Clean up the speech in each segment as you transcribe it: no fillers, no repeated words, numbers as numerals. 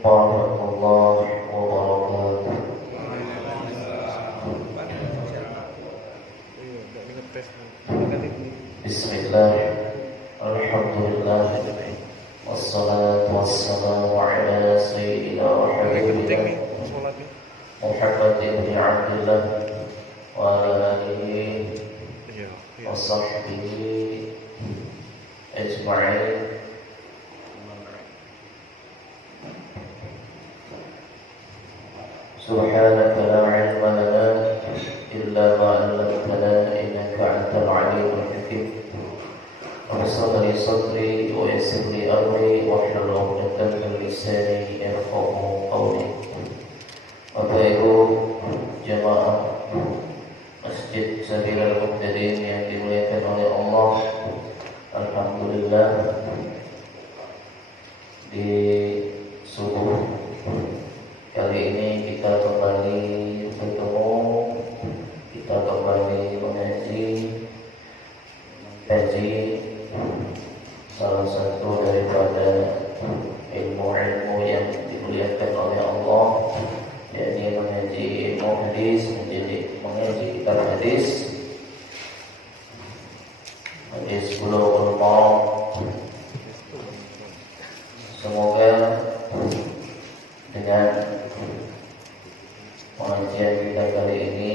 warahmatullahi wabarakatuh. Bismillah, alhamdulillah, wassalatu wassalamu ala sayyidina wa habibina Muhammad ibn Abdullah wa ala alihi wa sahbihi ajma'in. Subhanaka la ilma lana illa ma 'allamtana innaka antal 'alimul hakim. Rabbi sadri wa yassir li amri wahlul 'uqdatam min lisani yafqahu qawli. Bapak Ibu jemaah Masjid Sabilul Muqtadin yang dimuliakan oleh Allah, alhamdulillah di subuh kali ini kita kembali bertemu, kita kembali mengaji salah satu daripada ilmu-ilmu yang dimuliakan oleh Allah, yakni mengaji ilmu hadis, mengaji kitab hadis Bulughul Maram. Semoga dengan pengajian kita kali ini,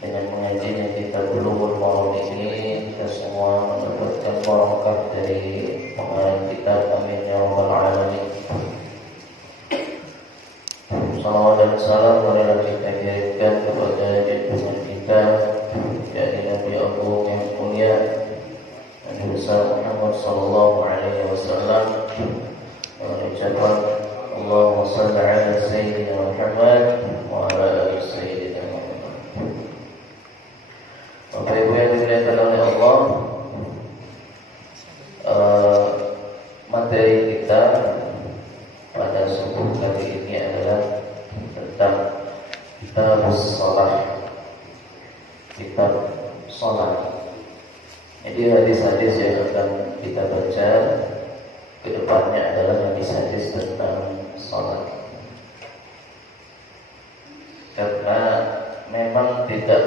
dengan mengajinya kita Bulughul Maram ini, kita semua mendapatkan barakah dari pengarang kitab. Amin ya rabbal alamin. Salawat dan salam marilah kita kirimkan kepada junjungan kita, yakni Nabi Agung yang mulia Nabi besar Muhammad sallallahu alaihi wasallam, dengan ucapan Allahumma shalli ala sayyidina Muhammad wa ala ali sayyidina Muhammad. Bapak Ibu yang dimuliakan oleh Allah, materi kita pada subuh kali ini adalah tentang kitab salat. Jadi hadis-hadis yang akan kita baca ke depannya adalah hadis-hadis tentang salat. Karena memang tidak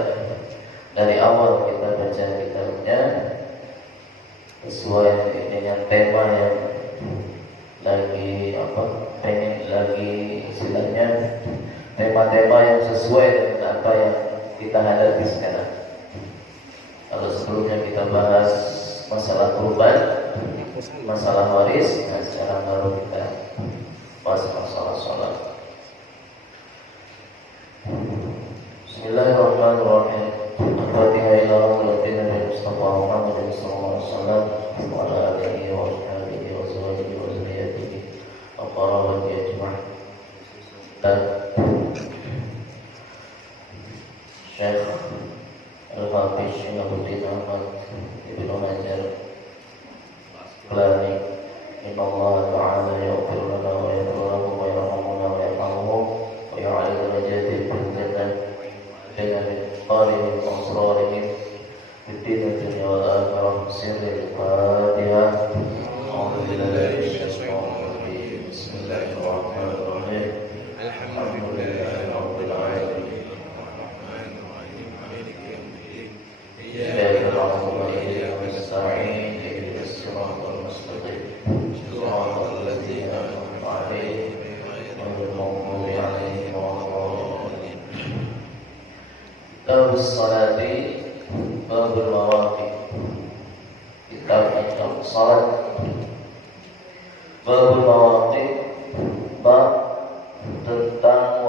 dari awal kita baca kitabnya sesuai dengan tema yang lagi istilahnya tema-tema yang sesuai dengan apa yang kita hadapi sekarang. Kalau sebelumnya kita bahas masalah kurban, masalah waris, nah sekarang baru kita bahas masalah sholat. Bismillahirrahmanirrahim. Al-Fatihah ila Rabbina Nabi Mustafa Muhammad sallallahu alaihi wasallam wa ala alihi wa sahbihi wa zawjihi wa dzurriyyatihi wa qarabatihi ajma'in. Dan Syekh Al-Hafiz Syihabuddin Ahmad Ibnu Hajar Asqalani, innallaha ta'ala yaghfir lana wa yaghfir lahum wa yarhamuna wa yarhamuhum wa ya'ala darajatihim fil jannah dengan qalihim wa asrarihim fid dunya wal akhirah. Sirrul Fatihah. A'udzu billahi minasyaitonir rajim. Bismillahirrahmanirrahim. Alhamdulillahi rabbil alamin. إياك نعبد وإياك نستعين اهدنا الصراط المستقيم صراط الذين أنعمت عليهم غير المغضوب عليهم ولا الضالين. باب الصلاة باب المواقيت. Kitab tentang salat. Bab mawaqit, bab tentang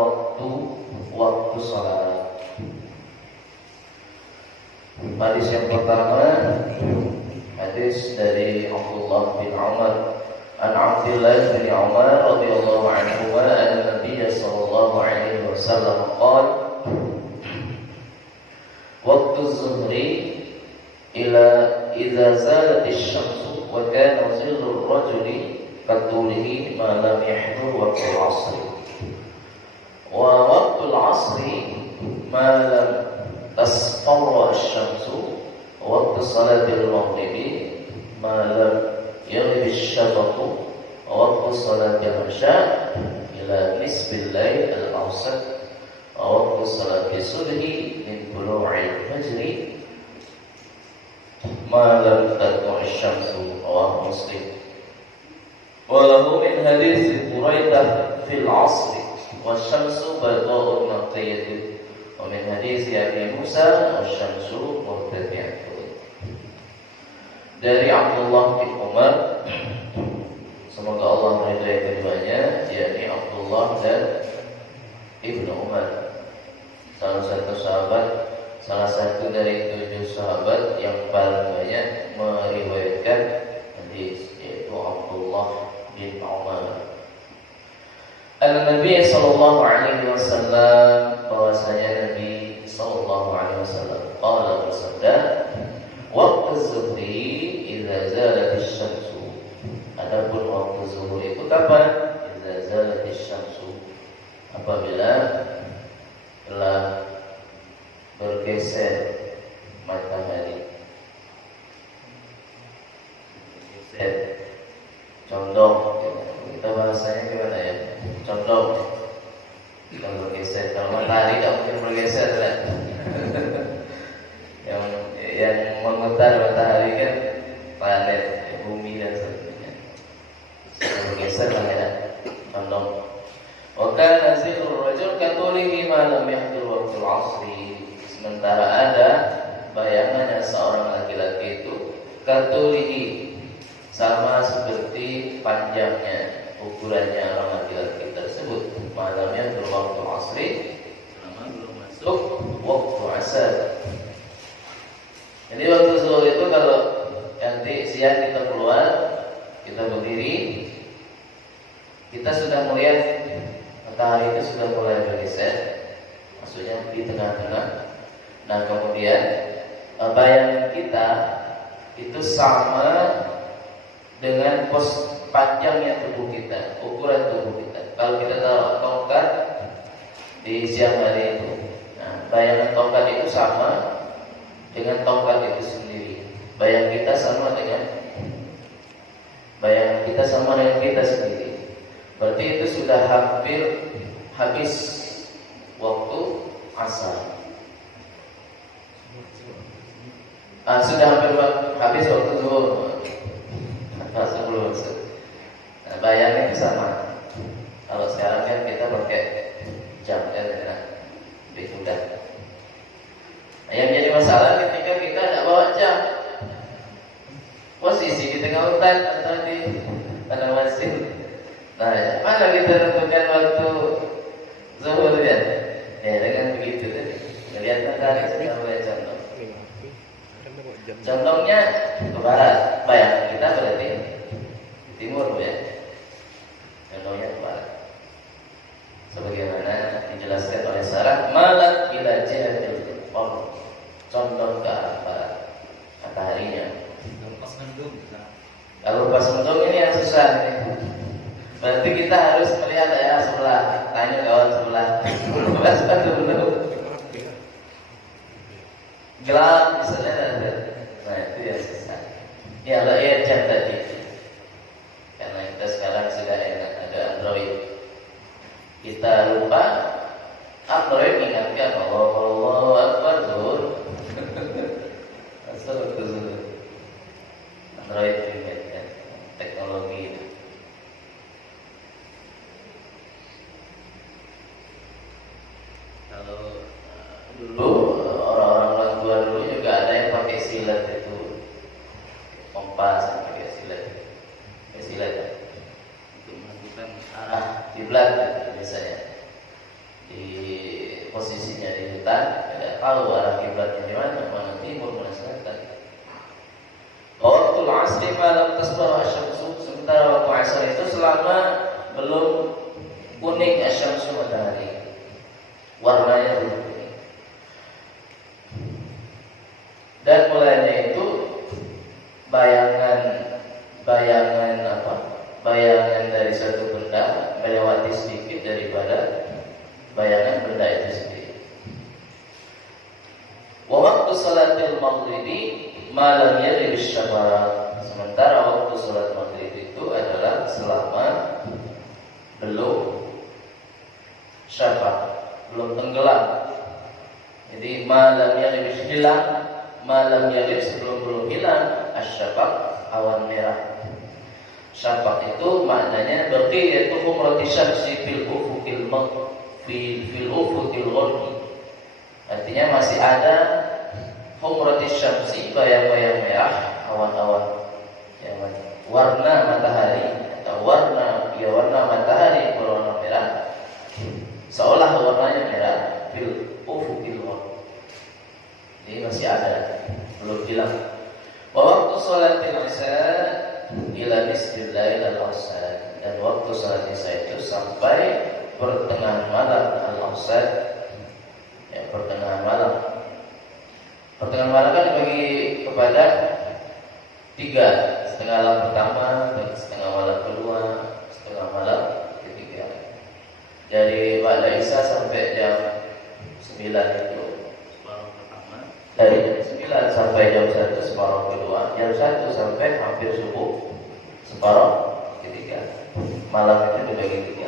waktu salat. Hadis yang pertama, hadis dari Abdullah bin Umar, an Abdullah bin Umar radhiyallahu anhu anna Nabiy sallallahu alaihi wasallam qala waqtu az-zuhri ila idza zalat asy-syamsu wa kana zillu ar-rajuli katulihi ma lam yahdur waqtu al-'asr wa waqtu al-'asr ma lam tasfarra asy-syamsu waqtu salatil maghribi ma lam yaghrib asy-syafaqu waqtu waktu salat al-isya ila nisbil lail al-awsat wa waktu salat subhi min tulu'il fajri ma lam tatlu' asy-syamsu rawahu Muslim. Wa lahu min hadits Buraidah fil 'asr wasyamsu bayda'un naqiyatun wa min hadits Abi Musa wasyamsu murtafi'atun. Dari Abdullah bin Umar, semoga Allah meridai keduanya, yakni Abdullah dan Ibnu Umar, salah satu dari 7 sahabat yang paling banyak meriwayatkan hadis, yaitu Abdullah bin Umar. An-Nabi sallallahu alaihi wasallam, bahwasanya Nabi sallallahu alaihi wasallam qala, bersabda, waqtu zuhri idza zalat asy-syamsu. Adapun waktu zuhur itu kapan? Idza zalat asy-syamsu, apabila telah bergeser matahari. Bergeser, condong, kita bahasanya gimana ya? Condong, kita bergeser. Kalau matahari tidak mungkin bergeser kan? yang memutar matahari kan planet, bumi dan sebagainya. Bergeser lah ya, condong. Wa nazilur rajul katulihi ma lam yahdur waqtul 'ashri. Sementara ada bayangannya seorang laki-laki itu katulihi, sama seperti panjangnya, ukurannya orang laki-laki tersebut, malamnya berwaktu asri, selama belum masuk waktu asar. Jadi waktu zuhur itu kalau nanti siang kita keluar, kita berdiri, kita sudah melihat matahari itu sudah mulai bergeser, maksudnya di tengah-tengah. Nah kemudian bayangan kita itu sama dengan pos panjangnya tubuh kita, ukuran tubuh kita. Kalau kita taruh tongkat di siang hari itu, nah, bayangan tongkat itu sama dengan tongkat itu sendiri. Bayangan kita sama dengan kita sendiri. Berarti itu sudah hampir habis waktu asar. Sudah hampir habis waktu zuhur. Sebelum masuk. Nah, bayangnya itu sama. Kalau sekarang kan kita pakai jam kan, lebih mudah. Nah, yang jadi masalah ketika kita tidak bawa jam, posisi di tengah hutan atau di padang pasir. Nah, mana kita tentukan waktu zuhur ya? Dengan begitu tadi. Melihat matahari sudah mulai condong. Condongnya ke barat, bayangan kita berarti timur ya. Condongnya ke barat. Sebagaimana dijelaskan oleh Sarah, malat ila jihatil qamar, condong ke arah barat mataharinya. Kalau pas mendung ini yang susah nih. Berarti kita harus melihat daerah sebelah, tanya kawan sebelah. Pas mendung gelap misalnya ada. Nah itu yang susah. Ya Allah ya jam tadi. Karena kita sekarang sudah enak ada Android. Kita lupa Android mengingatkan Allahu Akbar zuhur. Asal zuhur. Android mengingatkan teknologi itu. Kalau dulu orang-orang tua dulu juga ada yang pakai silet itu, kompas pakai silet untuk menentukan arah kiblat biasanya. Di posisinya di hutan, tidak tahu arah kiblatnya di mana timur, mana selatan. Waktu asri malam tasbah asyamsu, sementara waktu asar itu selama belum kuning asyamsu matahari, warnanya belum kuning. Dan mulainya itu bayangan dari satu benda melewati sedikit daripada bayangan benda itu sendiri. Wa waktu salatil maghribi malam yadri bisyafaq, sementara waktu salat maghrib itu adalah selama syafaq, belum tenggelam. Jadi malam yang hilang, malam yang sebelum hilang, asyafaq, awan merah. Syafaq itu maknanya baqiyatu humrati syamsi fil ufuqil fil ufuqil gharbi. Artinya masih ada humrati syamsi, bayang-bayang merah, awan-awan yang warna matahari atau warna matahari berwarna merah, seolah warnanya merah fil ufuqil gharbi. Jadi masih ada, belum hilang. Waktu sholatil isya ila nisfil lail al-awsat, dan waktu salat isya itu sampai pertengahan malam al-awsat, ya, pertengahan malam. Pertengahan malam kan dibagi kepada 3, setengah malam pertama, setengah malam kedua, setengah malam ketiga. Dari ba'da isya sampai jam 9 itu separuh pertama, dari jam 9 sampai jam 1 separuh kedua, jam 1 sampai hampir subuh separuh ketiga. Malam itu dibagi 3.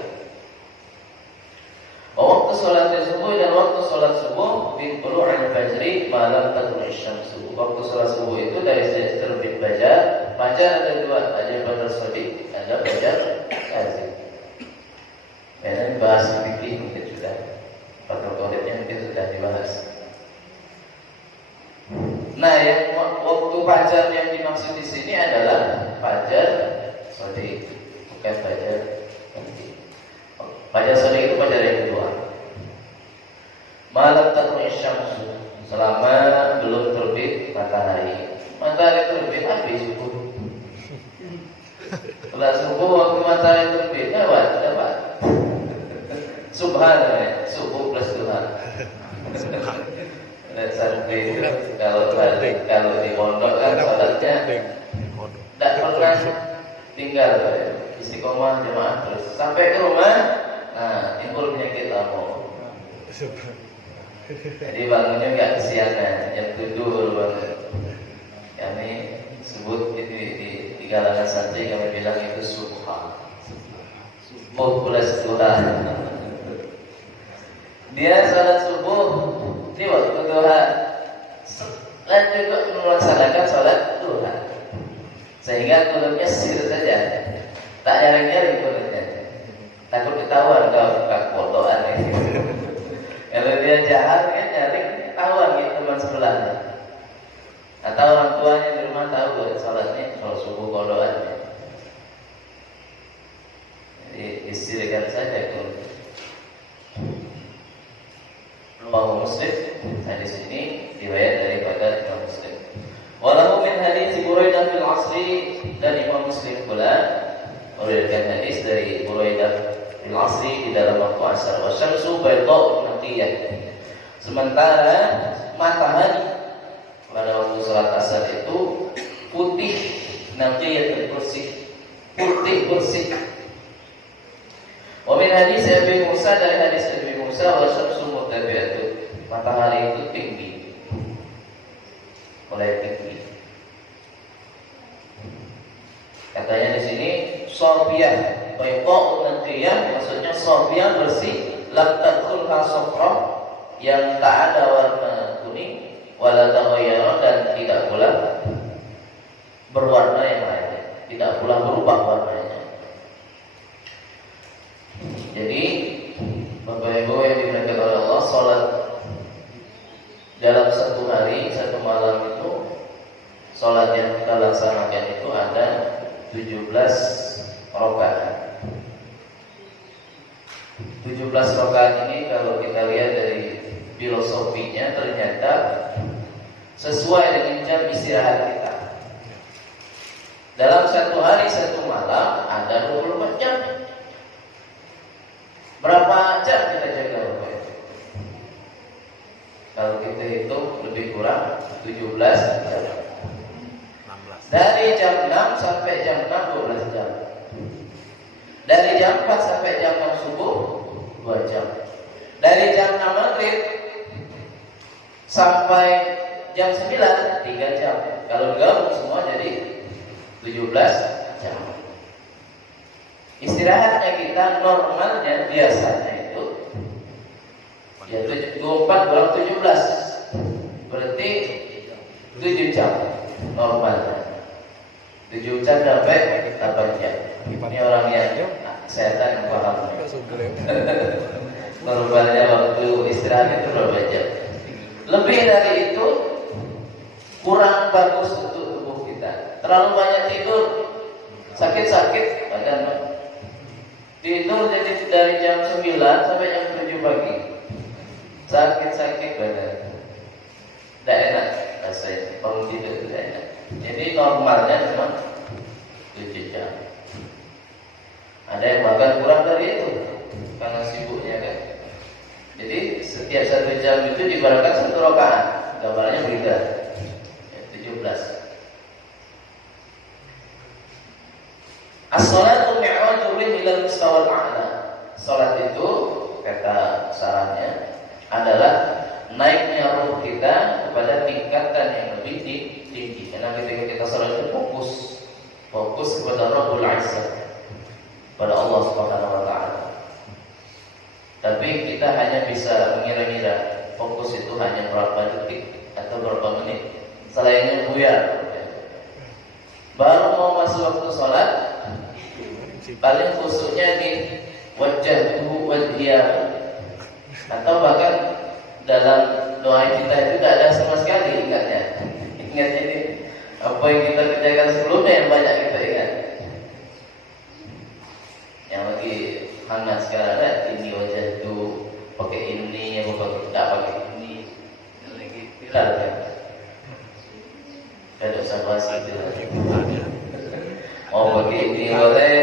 Waktu sholat subuh, dan waktu sholat subuh bin tulu'il fajri malam tadlu'is syamsu. Waktu sholat subuh itu dari terbit fajar. Fajar ada 2, ada fajar shadiq, ada fajar kazib. Ini bahas fikih mungkin sudah, patoknya mungkin sudah dibahas. Nah, yang waktu fajar yang dimaksud di sini adalah fajar shadiq, bukan fajar kazib. Fajar shadiq itu fajar yang kedua. Malam tadlu'is syamsu, selama belum terbit matahari. Matahari terbit habis subuh. Setelah subuh waktu matahari terbit dapat subhanallah, subuh plus Tuhan. Sampai kalau di pondok kan salatnya tidak pernah tinggal, istiqomah jemaah terus sampai ke rumah. Nah, timbul penyakit lambung. Jadi bangunnya nggak kesiangan, jam 7 baru bangun. Kami sebut itu di kalangan santri kami bilang itu subhan. Subuh plus Tuhan. Dia salat subuh di waktu duha, dan juga melaksanakan salat duha, sehingga kulitnya sir saja, tak nyaring-nyaring kulitnya. Takut ketahuan kalau pondokan ini. Kalau dia jahat kan nyaring ketahuan gitu teman sebelahnya. Atau orang tuanya di rumah tahu salatnya kalau subuh pondokan. Jadi disirikan saja itu. Imam Muslim, hadis ini riwayat daripada Imam Muslim. Walahu min hadis Buraidah fil Asri, dan Imam Muslim pula meriwayatkan hadis dari Buraidah fil Asri di dalam waktu asar. Wasyamsu baydha'u naqiyah. Sementara matahari pada waktu salat asar itu putih, naqiyah, bersih, putih bersih. Wa min hadis Abi Musa, dari hadis Abi Musa, wasyamsu mutabi'atun, matahari itu tinggi, mulai tinggi. Katanya di sini sofiyah, baydha'u naqiyah, maksudnya sofiyah bersih, lam tadkhulha safra, yang tak ada warna kuning, wala taghayyara, dan tidak pula berwarna yang lainnya, tidak pula berubah warnanya. Jadi Bapak Ibu yang dimuliakan oleh Allah, salat dalam satu hari, satu malam itu, salat yang kita laksanakan itu ada 17 rakaat. 17 rakaat ini kalau kita lihat dari filosofinya ternyata sesuai dengan jam istirahat kita. Dalam satu hari, satu malam ada 24 jam. Berapa jam kita jaga Bapak? Kalau kita hitung lebih kurang 17 jam. Dari jam 6 sampai jam 6 12 jam. Dari jam 4 sampai jam 6 subuh 2 jam. Dari jam 6 maghrib sampai jam 9 3 jam. Kalau gabung semua jadi 17 jam. Istirahatnya kita normalnya biasanya itu Ya 24 kurang 17 berarti 7 jam normalnya. 7 jam sampai 8 jam. Ini orang yang kesehatan yang paham. Normalnya waktu istirahat itu berapa jam? Lebih dari itu kurang bagus untuk tubuh kita. Terlalu banyak tidur, sakit-sakit badan. Tidur jadi dari jam 9 sampai jam 7 pagi. Sakit-sakit badan. Tidak enak rasanya. Kalau tidur tidak enak. Jadi normalnya cuma 7 jam. Ada yang bahkan kurang dari itu karena sibuknya kan. Jadi setiap 1 jam itu diibaratkan 1 rakaat. Gambarnya beda. 17. As-salatu mi'rajul ila al-mustawal a'la. Salat itu kata sarannya adalah naiknya ruh kita kepada tingkatan yang lebih tinggi. Karena ketika kita salat itu fokus kepada Rabbul Izzah, pada Allah Subhanahu wa taala. Tapi kita hanya bisa mengira-ngira fokus itu hanya berapa detik atau berapa menit. Selainnya buyar. Baru mau masuk waktu salat, paling khususnya di wajah wajhiyah, atau bahkan dalam doa kita itu tidak ada sama sekali ingatnya. Ingat ini apa yang kita kerjakan sebelumnya yang banyak kita ingat. Yang lagi hangat sekarang kan ini wajah itu pakai ini, apa tidak pakai ini, lagi viral kan. Ada usah itu. Mau pakai ini boleh,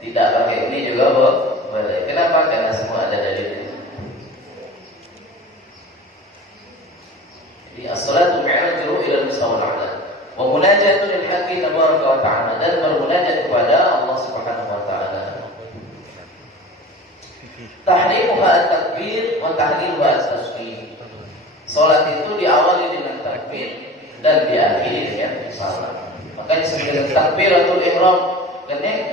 tidak pakai ini juga boleh. Kenapa? Karena semua ada dalilnya. Jadi as-salatu mi'rajul ila al-mustawal a'la. Wa munajatun lil haqqi tabaraka wa ta'ala, dan bermunajat kepada Allah Subhanahu wa taala. Tahrimuha at-takbir wa tahliluha at-tasbih. Salat itu diawali dengan takbir dan diakhiri dengan salam. Maka disebut dengan takbiratul ihram.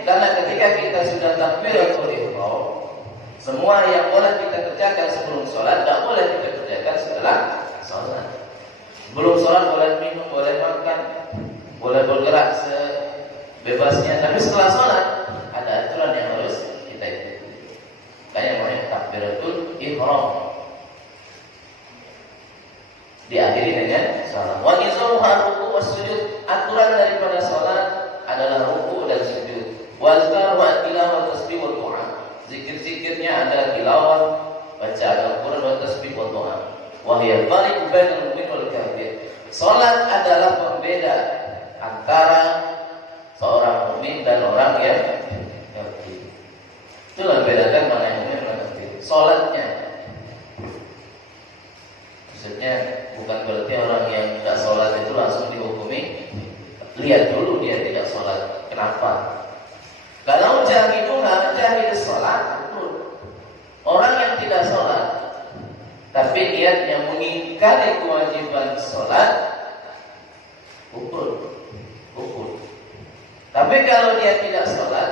Karena ketika kita sudah takbiratul ihram, semua yang boleh kita kerjakan sebelum salat tidak boleh kita kerjakan setelah salat. Belum sholat boleh minum, boleh makan, boleh bergerak sebebasnya. Tapi setelah sholat ada aturan yang harus kita ikuti. Kayak namanya takbiratul ihram. Diakhiri dengan salam. Wa nizamuha ruku' was sujud. Aturan daripada sholat adalah ruku' dan sujud. Wa azkar wa tilawah tasbih wa du'a. Zikir-zikirnya ada tilawah, bacaan Al-Quran wa tasbih wa du'a. Wahiyal fariq bainal mu'min wal kafir. Salat adalah pembeda antara seorang mukmin dan orang yang kafir. Itulah bedakan mana yang mukmin dan kafir. Salatnya. Maksudnya bukan berarti orang yang tidak salat itu langsung dihukumi. Lihat dulu dia tidak salat. Kenapa? Kalau jahiluha jahil salat, orang yang tidak salat tapi niatnya mengingkari kewajiban sholat, kufur. Tapi kalau dia tidak sholat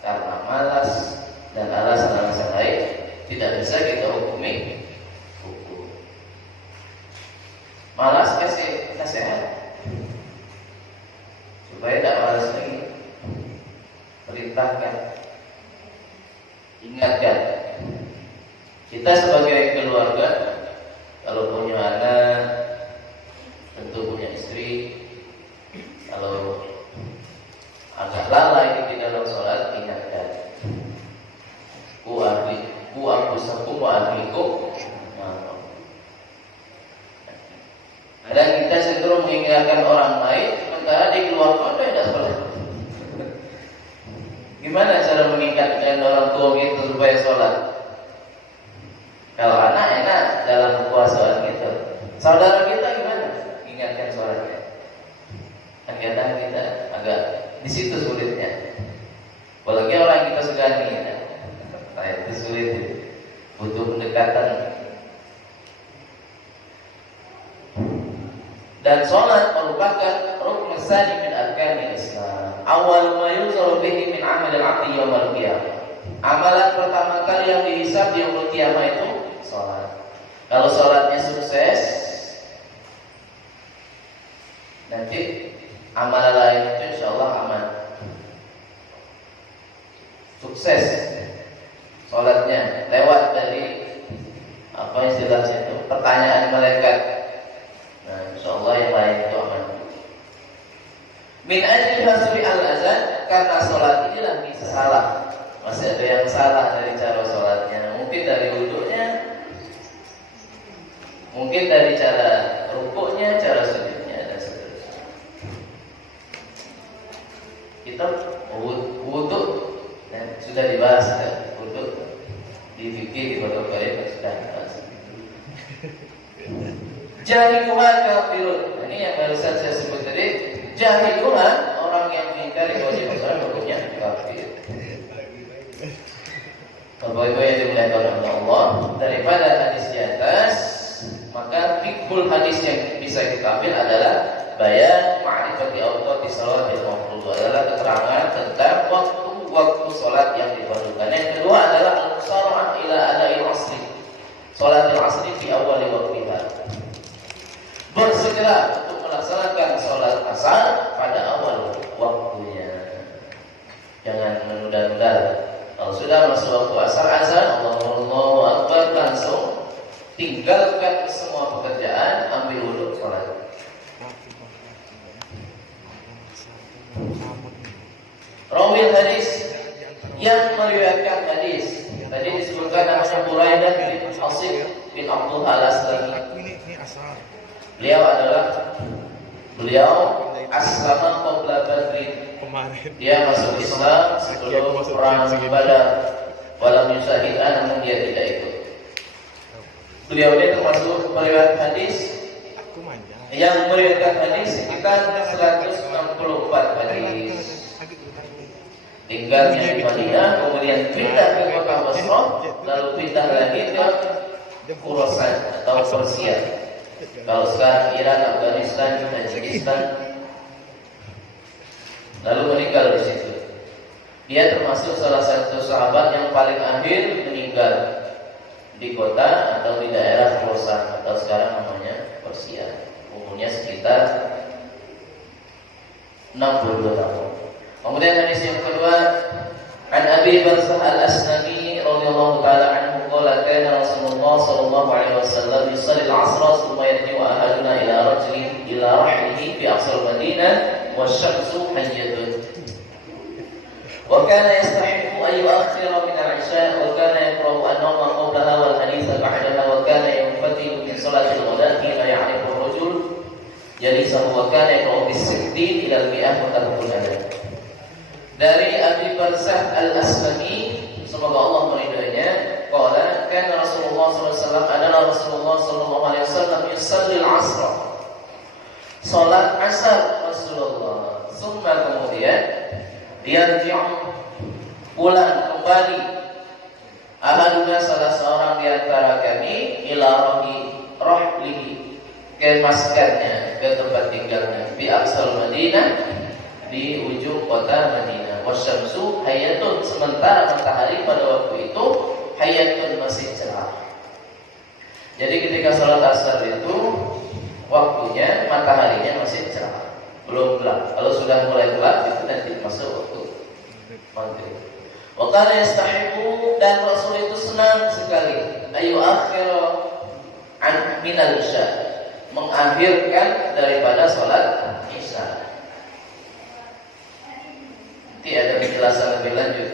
karena malas dan alasan-alasan lain, tidak bisa kita hukumi kufur. Malas kasih nasihat supaya tidak malas lagi. Perintahkan, ingatkan. Kita sebagai keluarga, kalau punya anak, tentu punya istri. Kalau agak lalai di dalam sholat, ingatkan. Ku anfusakum wa ahlikum. Kadang kita cenderung mengingatkan orang lain, sementara di keluar pondok tidak sholat. Gimana cara mengingatkan orang tua kita supaya sholat? Kalau anak enak dalam kekuasaan kita. Saudara kita gimana? Ingatkan sholatnya. Kadang kita agak di situ sulitnya. Apalagi orang yang kita segani, itu sulit, butuh pendekatan. Dan sholat merupakan rukun tsani min arkanil Islam. Awal ma yunzaru bihi min amal al-'abdi yaumil qiyamah. Amalan pertama kali yang dihisab di yaumul qiyamah itu sholat. Kalau sholatnya sukses, nanti amalan lain itu insya Allah aman. Sukses sholatnya lewat dari apa istilahnya itu pertanyaan malaikat. Nah, insya Allah yang lain itu aman. Min ajli hasbi al-azan, karena sholat inilah bisa salah. Masih ada yang salah dari cara sholatnya. Mungkin dari wudhunya, mungkin dari cara rukuknya, cara sujudnya, dan seterusnya. Kita wudhu sudah dibahas kan? Wudhu di fikih, di Fathul Qadir sudah dibahas. Jahiluha kafirun. Ini yang barusan saya sebut tadi. Jahiluha, orang yang mengingkari kewajiban sholat hukumnya kafir. Bapak-ibu yang dimuliakan oleh Allah, daripada hadis di atas, maka fiqhul hadis yang bisa kita ambil adalah bayan ma'rifati awqati shalatil mafruḍah, adalah keterangan tentang waktu sholat yang diperlukan. Yang kedua adalah al-musara'ah ila ada'il asri, sholatil asri fi awwali waqtiha, bersegera untuk melaksanakan sholat asar pada awal waktunya. Jangan menunda-nunda. Kalau sudah masuk waktu asar, azan, Allahu Akbar, langsung tinggalkan semua pekerjaan, ambil wudhu, sholat. Rawil hadis, yang meriwayatkan hadis tadi disebutkan namanya Buraidah bin Hasib bin Abdul Al-Aslami. Beliau aslama qabla Badrin. Dia masuk Islam sebelum perang Badar. Walam yusahidan, namun dia tidak ikut. Beliau ini termasuk meriwayatkan hadis yang meriwayatkan hadis sekitar 164 hadis. Tinggalnya di Madinah, kemudian pindah ke kota Basrah, lalu pindah lagi ke Khurasan atau Persia. Kalau sekarang Iran, Afghanistan, Tajikistan, lalu meninggal di situ. Dia termasuk salah satu sahabat yang paling akhir meninggal di kota atau di daerah Khurasan atau sekarang namanya Persia. Umurnya sekitar 62 tahun. Kemudian hadis yang kedua, an Abi Barzah Al-Aslami radhiyallahu taala anhu qala kana Rasulullah sallallahu alaihi wasallam yusalli al-'asr thumma yarji'u ahaduna ila rahlihi fi aqsal Madinah wasy-syamsu hayyatun. Wa kana yastahibu an yu'akhkhira min al-'isha wa kana yaqra'u an-nawma qablaha wal haditha ba'daha wa kana yanfatilu min salati al-ghada hina ya'rifu ar-rajul jalisahu wa kana yaqra'u bis-sittin ila al-mi'ah muttafaqun alaih. Dari Abi Barzah Al-Aslami, semoga Allah meridhoinya, qala kana Rasulullah sallallahu alaihi wasallam, adalah Rasulullah sallallahu alaihi wasallam yusalli al-'asr, salat asar Rasulullah, summa kemudian yarji'u, pulang kembali, ahaduna, salah seorang di antara kami, ila rahlihi, ke maskannya, ke tempat tinggalnya, bi aqsal Madinah, di ujung kota Madinah. Wasyamsu hayatun, sementara matahari pada waktu itu hayatun, masih cerah. Jadi ketika salat asar itu waktunya mataharinya masih cerah, belum gelap. Kalau sudah mulai gelap itu nanti masuk waktu maghrib. Wa kana yastahibu, dan Rasul itu senang sekali ayu akhiru an minal isya, mengakhirkan daripada salat isya. Nanti ada penjelasan lebih lanjut,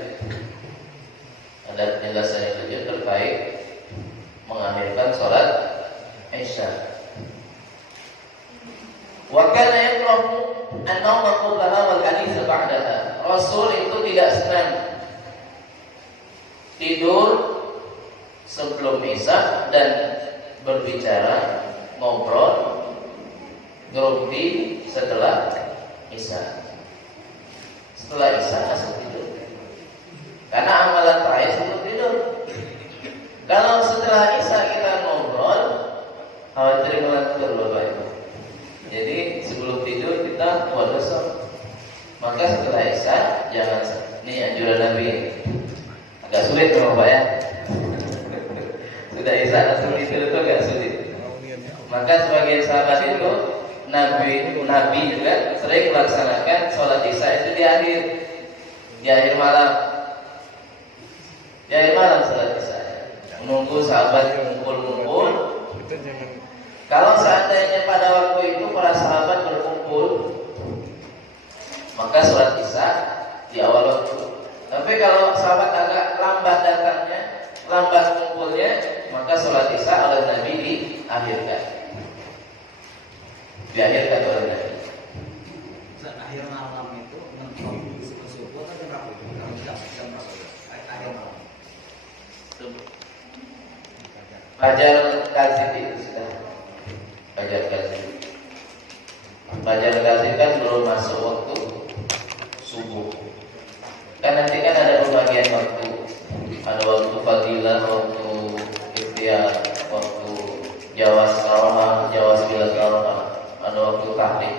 ada penjelasan yang lanjut terkait mengakhirkan sholat isya. Wa kana yakrahu an-nawma qablaha wal hadits ba'daha. Rasul itu tidak senang tidur sebelum isya dan berbicara, ngobrol, ngerumpi setelah isya. Setelah isya langsung tidur, karena amalan terakhir sebelum tidur. Kalau setelah isya kita ngobrol, khawatir ngelantur Bapak Ibu. Jadi sebelum tidur kita buat dosa. Maka setelah isya jangan. Ini anjuran Nabi. Agak sulit Bapak ya. Sudah isya langsung tidur itu agak sulit. Maka sebagian sahabat itu Nabi juga sering melaksanakan sholat isya itu di akhir malam. Di akhir malam sholat isya. Menunggu sahabat kumpul. Kalau seandainya pada waktu itu para sahabat berkumpul, maka sholat isya di awal waktu. Tapi kalau sahabat agak lambat datangnya, lambat kumpulnya, maka sholat isya oleh Nabi diakhirkan. Diakhirkan oleh Nabi. Akhir malam itu subuh atau jam berapa? Akhir malam. Fajar Kazib itu sudah. Fajar Kazib. Fajar Kazib kan belum masuk waktu subuh. Kan nanti kan ada pembagian waktu. Ada waktu fadilah, waktu ikhtiar, waktu jawas karohah, jawas bila karohah. Ada waktu tahrim.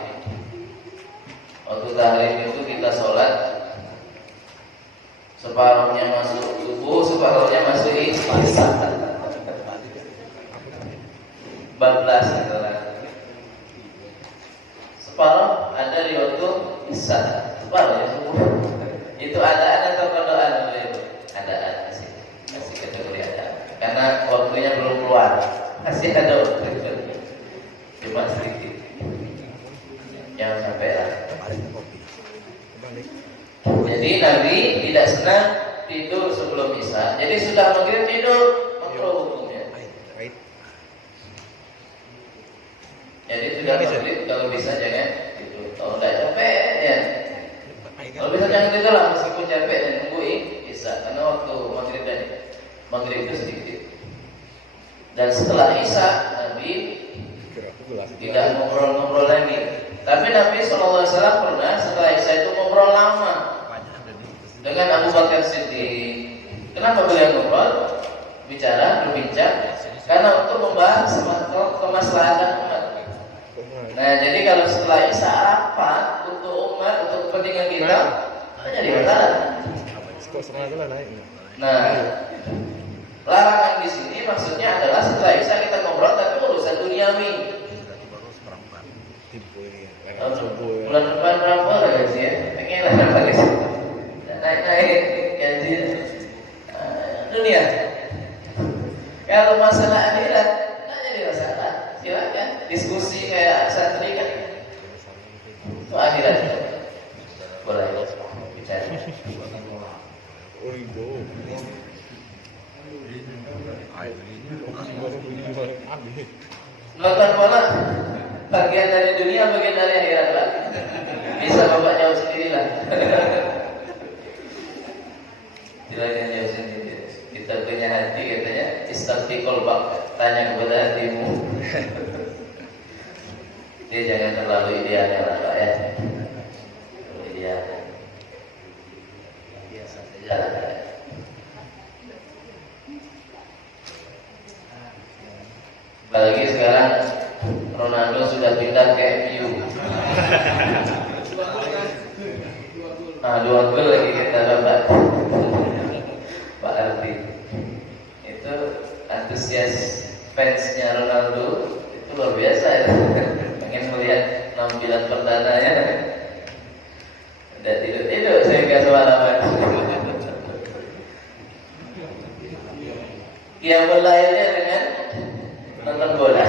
Waktu tahrim itu kita sholat separuhnya masuk subuh, separuhnya masuk isya. 14 itulah. Separuh ada di waktu isya, separuhnya subuh. Itu adaan atau kodoan? Adaan sih, masih kategori adaan. Karena waktunya belum keluar, masih ada waktu itu. Cuma sedikit. Jangan sampai lah. Jadi Nabi tidak senang tidur sebelum isya. Jadi sudah maghrib tidur, makruh hukumnya. Jadi sudah maghrib kalau bisa jangan tidur. Kalau tidak capek ya. Kalau bisa jangan tidur lah meskipun capek dan tunggu isya. Karena waktu maghrib itu sedikit. Dan setelah isya Nabi tidak ngobrol-ngobrol lagi. Tapi Nabi SAW pernah setelah isya itu ngobrol lama dengan Abu Bakar Siddiq. Kenapa beliau ngobrol? Berbincang karena untuk membahas kemaslahatan umat. Nah, jadi kalau setelah isya rapat untuk umat, untuk kepentingan kita, jadi masalah. Nah, larangan di sini maksudnya adalah setelah isya kita ngobrol tapi urusan duniawi. Bulan depan berapa gaji ya? Pengen lah berapa gaji? Naik gaji dunia. Kalau masalah akhirat, nggak jadi masalah. Silakan diskusi kayak santri kan. Itu akhirat. Boleh bicara. Nonton bola bagian dari dunia, bagian dari akhirat lah. Bisa bapak jauh sendiri lah. Silakan jauh sendiri. Kita punya hati katanya istafti kolbak, tanya kepada hatimu. Dia jangan terlalu idealnya lah pak ya. Terlalu ideal. Biasa saja lah. Apalagi sekarang Ronaldo sudah pindah ke MU. Nah, 2 gol lagi kita dapat. Pak Arti. Itu antusias fansnya Ronaldo itu luar biasa ya. Pengen melihat penampilan perdananya. Udah tidur saya kasih harapan. Dia mulainya dengan nonton bola.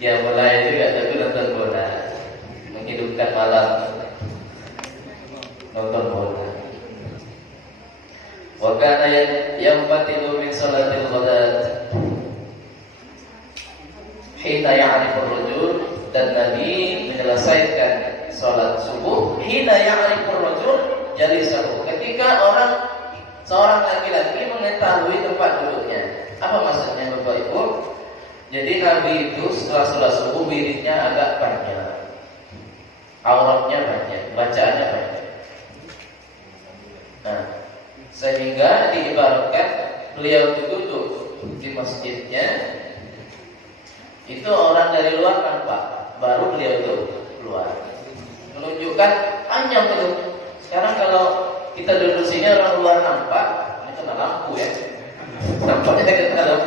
Ya mulai juga tapi nonton bola, menghidupkan malam nonton bola. Wa kana yanfatilu min salatil ghadat hina ya'rifu ar-rajul, dan Nabi menyelesaikan salat subuh hina ya'rifu ar-rajul jalisahu, ketika seorang laki-laki mengetahui tempat duduknya. Apa maksudnya Bapak Ibu? Jadi Nabi itu setelah sholat subuh wiridnya agak panjang, auratnya banyak, bacaannya banyak. Nah, sehingga diibaratkan beliau itu duduk di masjidnya, itu orang dari luar nampak, baru beliau itu keluar, menunjukkan panjang duduk. Sekarang kalau kita duduk sini orang luar nampak, ini kena lampu ya. Nampaknya kita dong.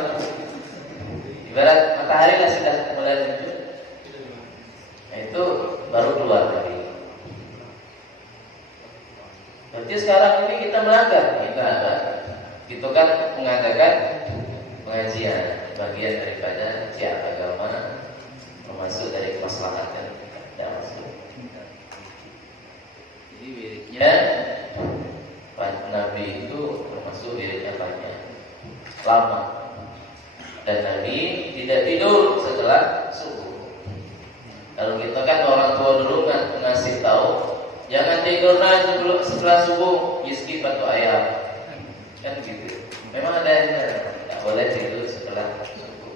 Ibarat matahari lah sudah mulai muncul, nah, itu baru keluar dari. Berarti sekarang ini kita melanggar. Kita kan mengadakan pengajian, bagian daripada syiar agama, termasuk dari kemaslahatan yang masuk. Jadi wiridnya Nabi itu termasuk wiridnya banyak, lama, dan Nabi tidak tidur setelah subuh. Kalau kita kan orang tua dulu kan ngasih tahu, jangan tidur sebelum setelah subuh, skip atau ayam, kan gitu. Memang ada tidak boleh tidur setelah subuh.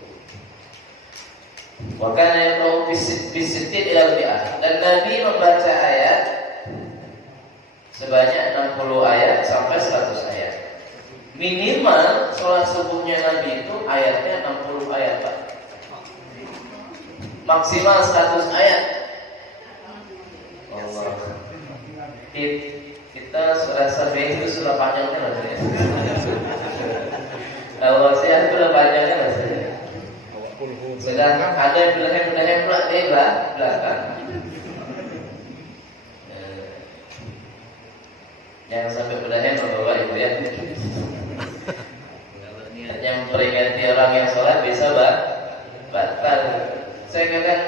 Wakana yang bisitin ilal-bi'ah, dan Nabi membaca ayat sebanyak 60 ayat sampai 100 ayat. Minimal sholat subuhnya Nabi itu ayatnya 60 ayat, Pak. Maksimal 100 ayat. Allah. Kita rasa itu sudah panjangnya rasanya. Kalau saya itu sudah panjangnya rasanya. Sudah ada yang belahan pula di belakang. Jangan sampai belahan Bapak Ibu ya. Kalau niatnya memperingati orang yang sholat bisa batal. Saya kadang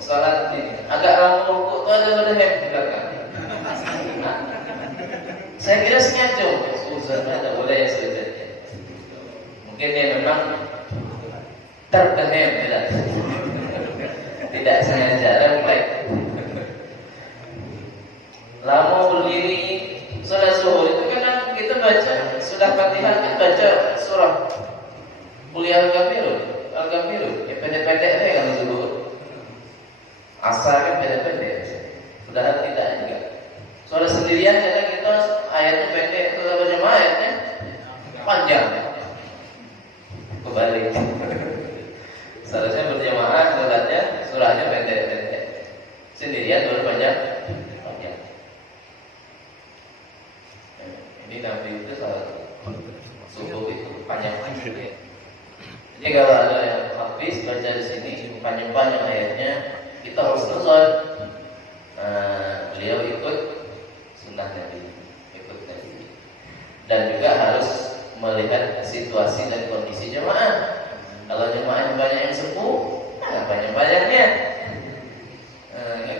sholat ini agak lama rukuk tuh ada belahan di belakang. Saya kira sengaja, tidak boleh ya sebenarnya. Mungkin dia memang terkehem, tidak sengaja, refleks. Lama berdiri sholat zuhur itu kadang kita baca sudah Fatihah kan baca surah kuliah Al-Kafirun, ya pendek-pendek deh kalau zuhur. Asar kan pendek-pendek, sudah tidak juga. Soal sendirian kadang kita ayatnya pendek, itu berjamaah ayatnya panjang. Kebalik. Seharusnya berjamaah surahnya pendek-pendek. Sendirian baru panjang. Ini Nabi itu salah subuh itu panjang. Jadi kalau ada yang habis baca di sini panjang-panjang ayatnya, kita harus selesai. Beliau ikut sunnah Nabi, ikut Nabi, dan juga harus melihat situasi dan kondisi jemaah. Kalau jemaah banyak yang sepuh, banyak-banyaknya.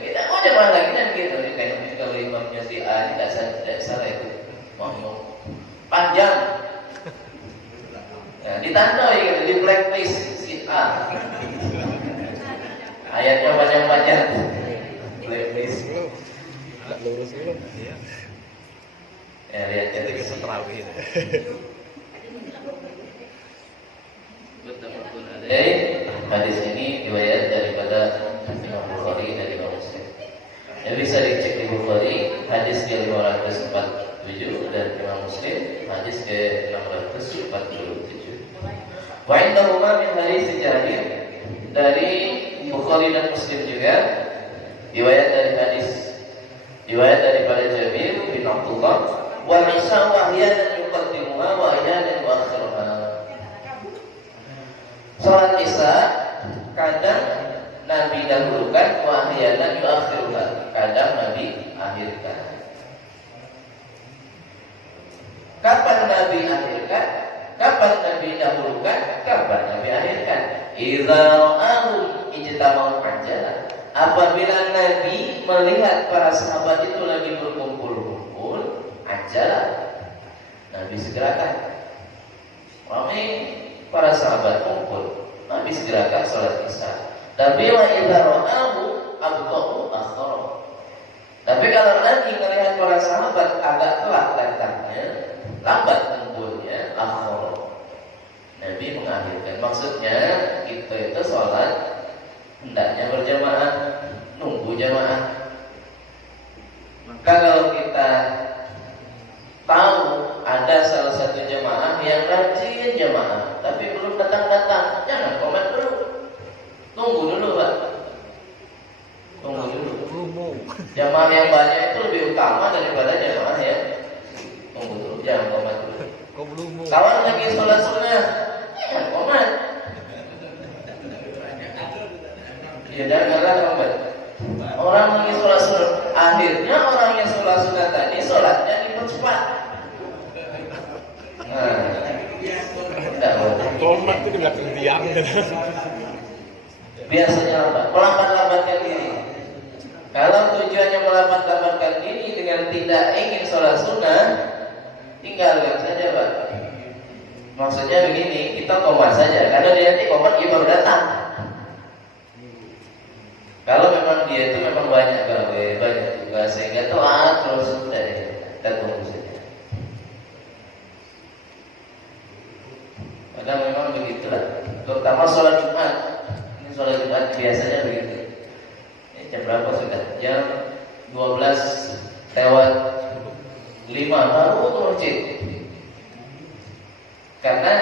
Kita mau jemaah lagi kan gitu. Kayak kalau imamnya si A tidak salah itu mau panjang. Nah, ditandai gitu, di blacklist si A. Ayatnya banyak-banyak. Blacklist. Lurus dulu. Iya. Ya, lihat jadi kita terawih. Betul. Hadis ini riwayat daripada Imam Bukhari dari Imam Muslim. Ya, bisa dicek di Bukhari hadis ke-547 dan Imam Muslim hadis ke-647. Wa indahuma min hadis Jabir, dari Bukhari dan Muslim juga riwayat daripada Jabir bin Abdullah, wa Isa wa ahyanan yuqaddimuha wa ahyanan yuakhiruha. Salat Isya kadang Nabi dahulukan, wa ahyanan yuakhiruha, kadang Nabi akhirkan. Kapan Nabi akhirkan? Kapan Nabi dahulukan? Kapan Nabi akhirkan? Idza ra'ahum ijtama'u ajalan. Apabila Nabi melihat para sahabat itu lagi berkumpul-kumpul, ajalan, Nabi segerakan. Kami para sahabat kumpul, Nabi segerakan sholat Isya. Tapi wa idza ra'ahu abta'u akhara. Tapi kalau Nabi melihat para sahabat agak telat datangnya, lambat kumpulnya, akhara, Nabi mengakhirkan. Maksudnya kita itu sholat hendaknya berjamaah, nunggu jamaah. Maka kalau kita tahu ada salah satu jamaah yang rajin jamaah tapi belum datang-datang, jangan komen dulu, tunggu dulu, Pak. Tunggu dulu. Jamaah yang banyak itu lebih utama daripada jamaah yang tunggu dulu, jangan komen dulu. Kau belum mau. Kawan lagi sholat sunnah, komat. Ya janganlah komat. Orang lagi sholat sunnah, akhirnya orang yang sholat sunnah tadi sholatnya dipercepat. Nah, tidak boleh. Komat itu di belakang tiang. Biasanya apa? Melambat-lambatkan diri. Kalau tujuannya melambat-lambatkan diri dengan tidak ingin sholat sunnah, tinggalkan saja Pak. Maksudnya begini, kita komat saja. Karena dia nanti komat dia baru datang. Kalau memang dia itu memang banyak gawe, banyak tugas, sehingga telat terus sudah kita tunggu saja. Karena memang begitulah. Terutama sholat Jumat. Ini sholat Jumat biasanya begitu. Ini jam berapa sudah? Jam 12 lewat 5 baru ke masjid. Karena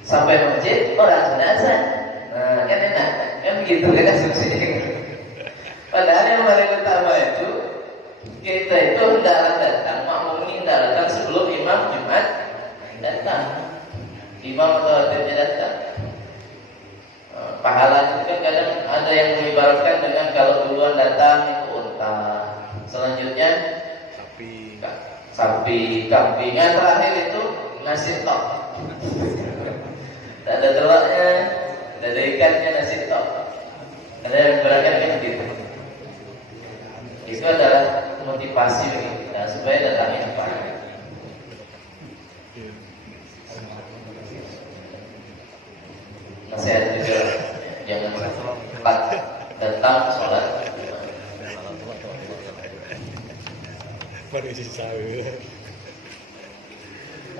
sampai masjid orang sudah azan. Nah, kan enak, kan begitu kan asumsinya. Padahal yang paling utama itu kita itu hendaklah datang, makmum ini hendaklah datang sebelum imam Jumat datang. Imam atau khatibnya datang. Pahala itu kan kadang ada yang mengibaratkan dengan kalau duluan datang itu unta, selanjutnya sapi, kambing, yang terakhir itu nasi tok. Tak ada telurnya, tak ada ikannya, nasi tok. Ada yang beragam kan gitu. Itu adalah motivasi bagi kita supaya datangnya apa? Nasihat juga jangan cepat datang sholat.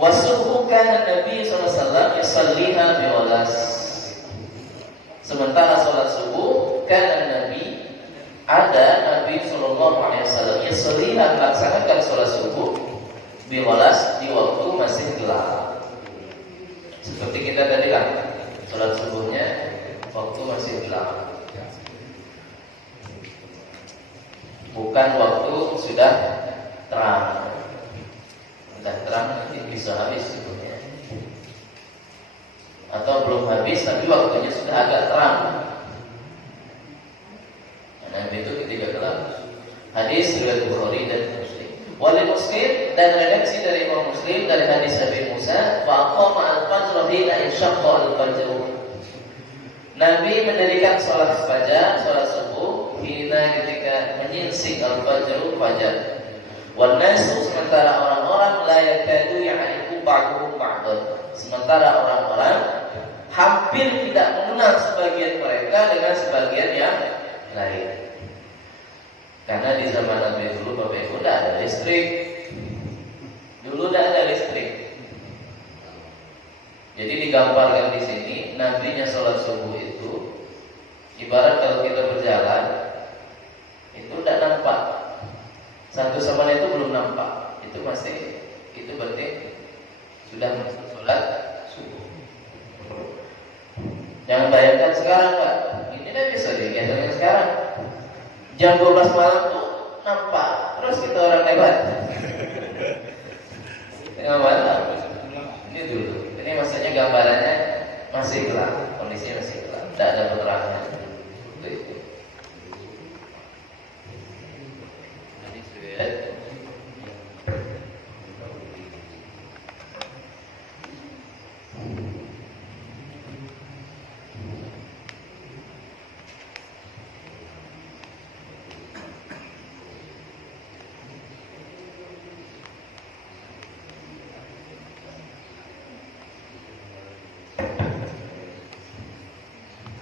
Wasuhu kana Nabi SAW yusalliha biwalas. Sementara sholat subuh kana Nabi Nabi SAW yusalliha melaksanakan sholat subuh biwalas di waktu masih gelap. Seperti kita tadi lah, sholat subuhnya waktu masih gelap, bukan waktu sudah terang. Sudah terang nanti bisa habis subuhnya, atau belum habis tapi waktunya sudah agak terang. Nah, itu ketika gelap. Hadis riwayat Bukhari dan Muslim. Wali Muslim dan redaksi dari Imam Muslim dari hadis Abi Musa, wa aqama al-fajr hina insyaqqa al-fajr. Nabi mendirikan sholat fajar, sholat subuh, hina ketika menyingsing al-fajr, fajar. Wan nasu, sementara orang-orang la yakadu ya'rifu ba'duhum ba'dan. Sementara orang-orang hampir tidak mengenal sebagian mereka dengan sebagian yang lain. Karena di zaman Nabi dulu Bapak Ibu tidak ada listrik. Dulu tidak ada listrik. Jadi digambarkan di sini, nabinya sholat subuh itu ibarat kalau kita berjalan itu tidak nampak. Satu sama lain itu belum nampak. Itu berarti sudah sholat subuh. Jangan bayangkan sekarang Pak. Ini tidak bisa digesernya sekarang. Jam 12 malam tuh nampak. Terus kita orang lewat. Tengah malam. Ini dulu. Ini maksudnya gambarannya masih gelap, kondisinya masih gelap, tidak ada penerangan. Itu.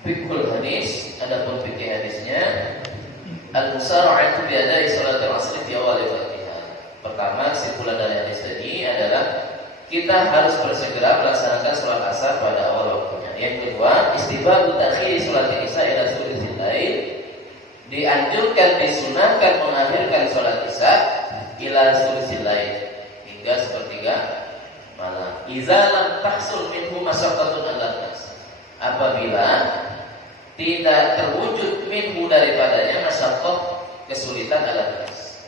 Fikul hadis, adapun fikih hadisnya, al-musara'atu bi ada'i salatul asri fi awal Fatihah. Pertama, kesimpulan dari hadis tadi adalah kita harus bersegera melaksanakan salat asar pada awal waktunya. Yang kedua, istihbab ta'khir salat isya ila thulutsil lail. Dianjurkan, disunahkan mengakhirkan salat isya ila thulutsil lail, hingga sepertiga malam. Idza lam tahsul minhu masyaqqatun 'alan nas. Apabila tidak terwujud minhu daripadanya masyaqqah, kesulitan 'alan nas.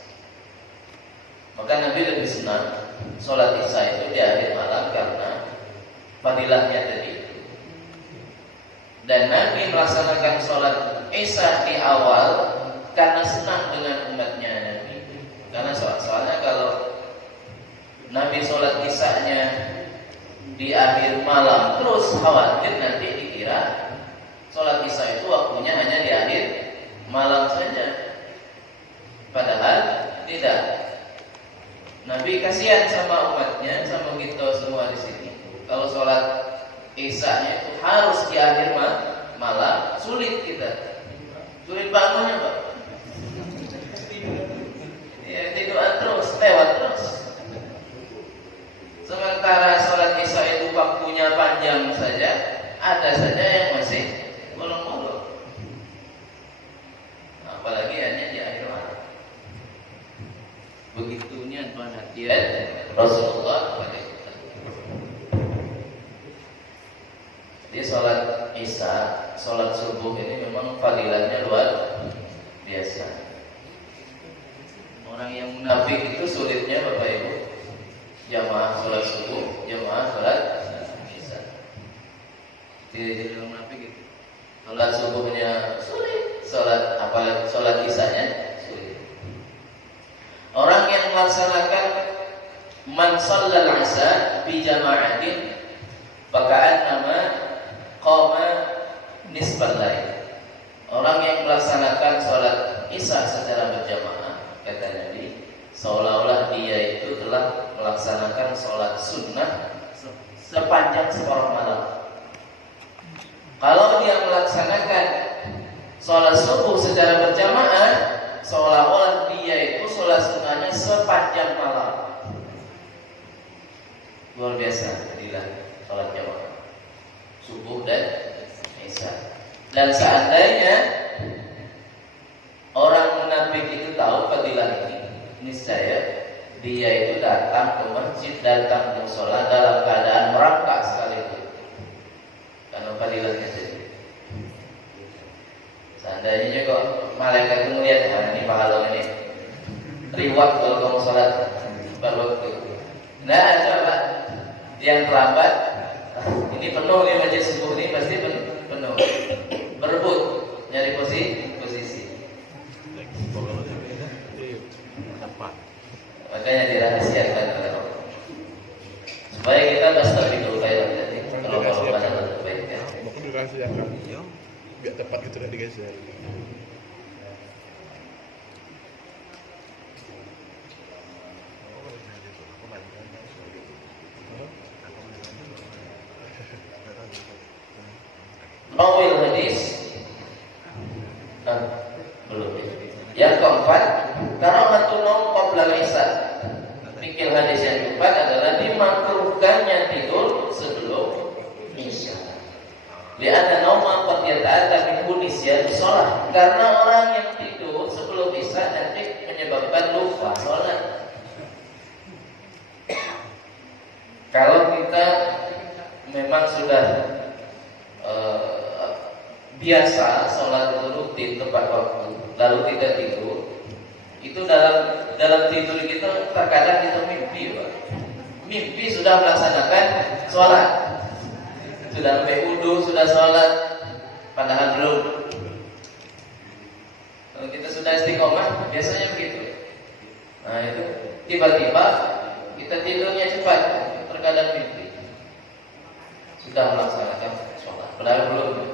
Maka Nabi lebih senang sholat isya itu di akhir malam karena fadilahnya tadi. Dan Nabi melaksanakan sholat isya di awal karena senang dengan umatnya Nabi. Karena soalnya kalau Nabi sholat isyanya di akhir malam terus khawatir nanti dikira sholat isya itu waktunya hanya di akhir malam saja. Padahal tidak. Nabi kasihan sama umatnya, sama kita semua di sini. Kalau sholat isyanya itu harus di akhir malam, sulit kita. Sulit bangunnya, Pak. Ya, tiduran terus, lewat terus. Sementara sholat isya itu waktunya panjang saja, ada saja yang masih bolong-bolong. Apalagi hanya di akhir malam. Begitunya perhatian Rasulullah kepada kita. Jadi sholat isya, sholat subuh ini memang fadilahnya luar biasa. Orang yang munafik itu sulitnya Bapak Ibu, jamaah sholat subuh, jamaah sholat isya. Jadi orang munafik itu sholat subuhnya sulit, sholat apalagi sholat isyanya sulit. Orang yang melaksanakan man shallal isya bi jama'atin baka'an nama qama nisbal lail. Orang yang melaksanakan sholat isya secara berjamaah, kata Nabi, seolah-olah dia itu telah melaksanakan sholat sunnah sepanjang separuh malam. Kalau dia melaksanakan sholat subuh secara berjamaah, seolah-olah dia itu sholat sunnahnya sepanjang malam. Luar biasa jadilah sholat jamaah subuh dan isya. Dan seandainya orang munafik itu tahu fadilah ini, niscaya dia itu datang ke masjid, datang ke sholat dalam keadaan merangkak sekalipun, karena fadilahnya jadi. Seandainya kok malaikat itu melihat ini pahala ini reward kalau kamu sholat berwaktu. Nah, coba yang terlambat, ini penuh nih masjid subuh ini pasti penuh. Berebut nyari posisi. Makanya dirahasiakan oleh Allah supaya kita bastabiqul khairat. Jadi kalau pada terbaik ya. Mungkin dirahasiakan. Biar tepat gitu dan digeser. Rawil hadis belum. Yang keempat, karahatun naum qabla al-isya. Fikih hadis yang keempat adalah dimakruhkannya tidur sebelum isya. Li'anna nauma qad yata'atta minhu nisyan shalah. Karena orang yang tidur sebelum isya nanti menyebabkan lupa salat. Kalau kita memang sudah biasa sholat itu rutin tepat waktu, lalu kita tidur, itu dalam tidur kita terkadang kita mimpi, Pak. Mimpi sudah melaksanakan sholat, sudah sampai wudu, sudah sholat, padahal belum. Kalau kita sudah istiqomah, biasanya begitu. Nah itu tiba-tiba kita tidurnya cepat, terkadang mimpi sudah melaksanakan sholat, padahal belum.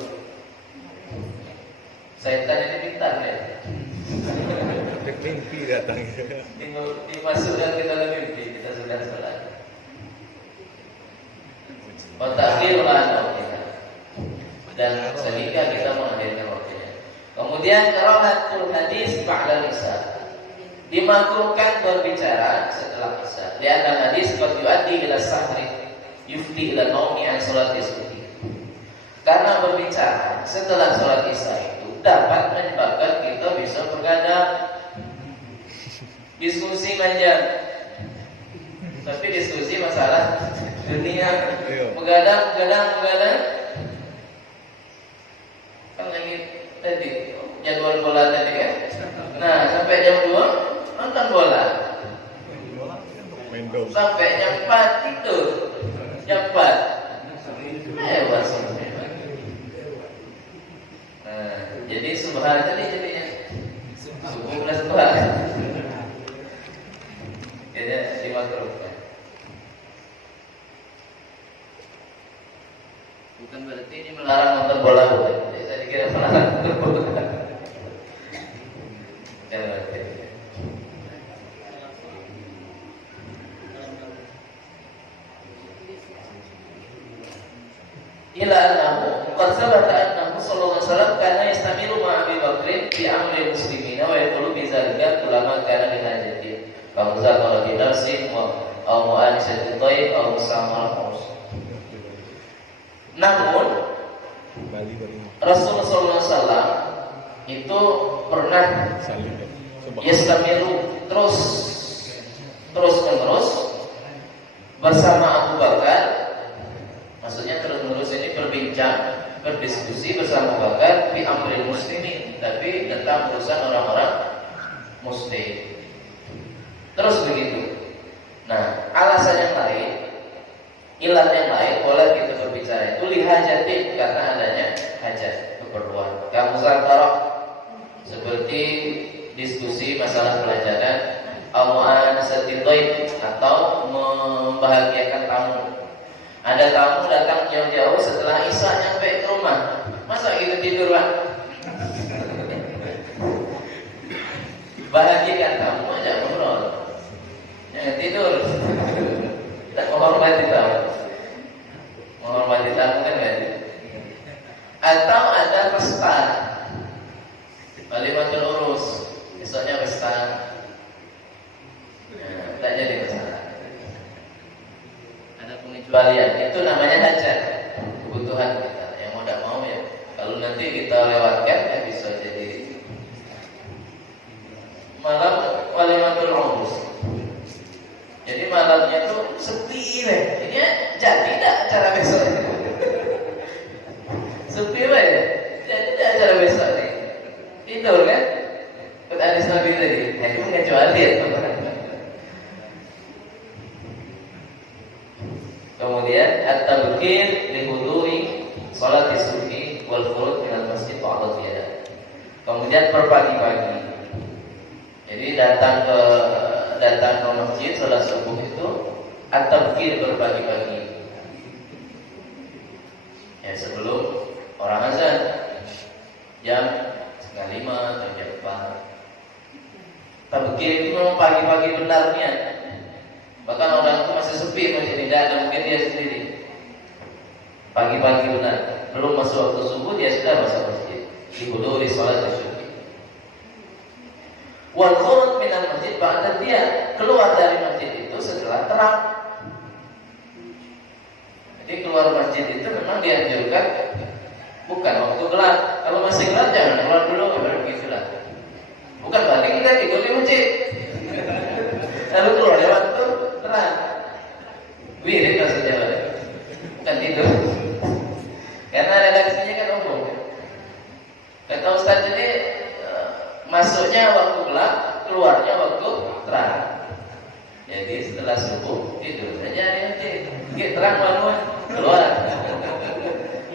Setan ini pintar ya. Mimpi datang. Dimasukkan ke dalam mimpi, kita sudah sholat. Watakhirlah kita. Dan sehingga kita mengakhirkan waktunya. Kemudian karahatul hadis ba'da isya. Dimakruhkan berbicara setelah isya. Lianna hadis qad yuaddi ila sahri yufti ila naumi an salati subuh. Karena berbicara setelah sholat isya itu dapat menyebabkan kita bisa begadang, diskusi panjang. Tapi diskusi masalah dunia, begadang. Kan ini tadi jadwal bola tadi kan. Nah sampai jam 2 nonton bola. Main dong. Sampai jam 4 tidur. Jam 4. Hebat sebenarnya. Nah, jadi subhan tadi jadinya subuh plus subhan. Kayaknya dimakruhkan. Bukan berarti ini melarang nonton bola, bukan? Saya dikira melarang nonton bola. Jangan berarti. Ila annahu qad sabata annahu sallallahu alaihi wasallam kana yastamiru ma'a Abi Bakrin fi amri muslimina wa yaqulu bi dzalika ulama kana min hajati. Fa muzaqara bi nafsi wa aw mu'anisati tayyib aw musamara. Namun Bali. Rasulullah sallallahu alaihi wasallam itu pernah Salim ya. yastamiru terus menerus bersama Abu Bakar. Maksudnya terus-menerus ini berbincang, berdiskusi bersama Abu Bakar fi amril muslimin, tapi tentang urusan orang-orang muslim. Terus begitu. Nah, alasan yang lain, ilah yang lain boleh kita berbicara itu lihajatin, karena adanya hajat, keperluan. Kamu zakarah seperti diskusi masalah pelajaran, amuan setidoi atau membahagiakan tamu. Ada tamu datang jauh-jauh setelah Isya nyampe ke rumah. Masa gitu tidur, Pak? Bahagiakan tamu aja ngobrol. Jangan tidur. Kita menghormati tamu. Menghormati tamu kan enggak? Atau ada pesta. Walimatul urus. Besoknya pesta. Nah, tak jadi masalah. Pengecualian itu namanya hajat, kebutuhan kita. Yang mau tidak mau ya. Kalau nanti kita lewatkan ya bisa jadi malam walimatul urus. Jadi malamnya itu sepi weh. Ini jadi tidak acara besok. Sepi weh. Jadi tidak acara besok nih. Tidur kan? Kata hadis Nabi tadi. Itu pengecualian. Kemudian at-tabkir li huduri salat subhi wal furud min al-masjid ba'da ziyadah. Kemudian perpagi-pagi. Jadi datang ke masjid salat subuh itu at-tabkir berpagi-pagi. Ya, sebelum orang azan jam 4:30 atau jam 4. Tabkir itu memang pagi-pagi benarnya. Bahkan orang itu masih sepi masjid, tidak ada mungkin dia sendiri. Pagi-pagi benar, belum masuk waktu subuh dia sudah masuk masjid. Dihuduri salat subuh. Wal khuruj minal masjid ba'da dia keluar dari masjid itu setelah terang. Jadi keluar masjid itu memang dianjurkan bukan waktu gelap. Kalau masih gelap jangan keluar dulu, baru begitulah. Bukan berarti kita tidur di masjid. Lalu keluar lewat itu terang. Wirid maksudnya, bukan tidur. Karena redaksinya kan umum. Kata Ustaz ini masuknya waktu gelap, keluarnya waktu terang. Jadi setelah subuh tidur saja di masjid. Gak terang malu keluar.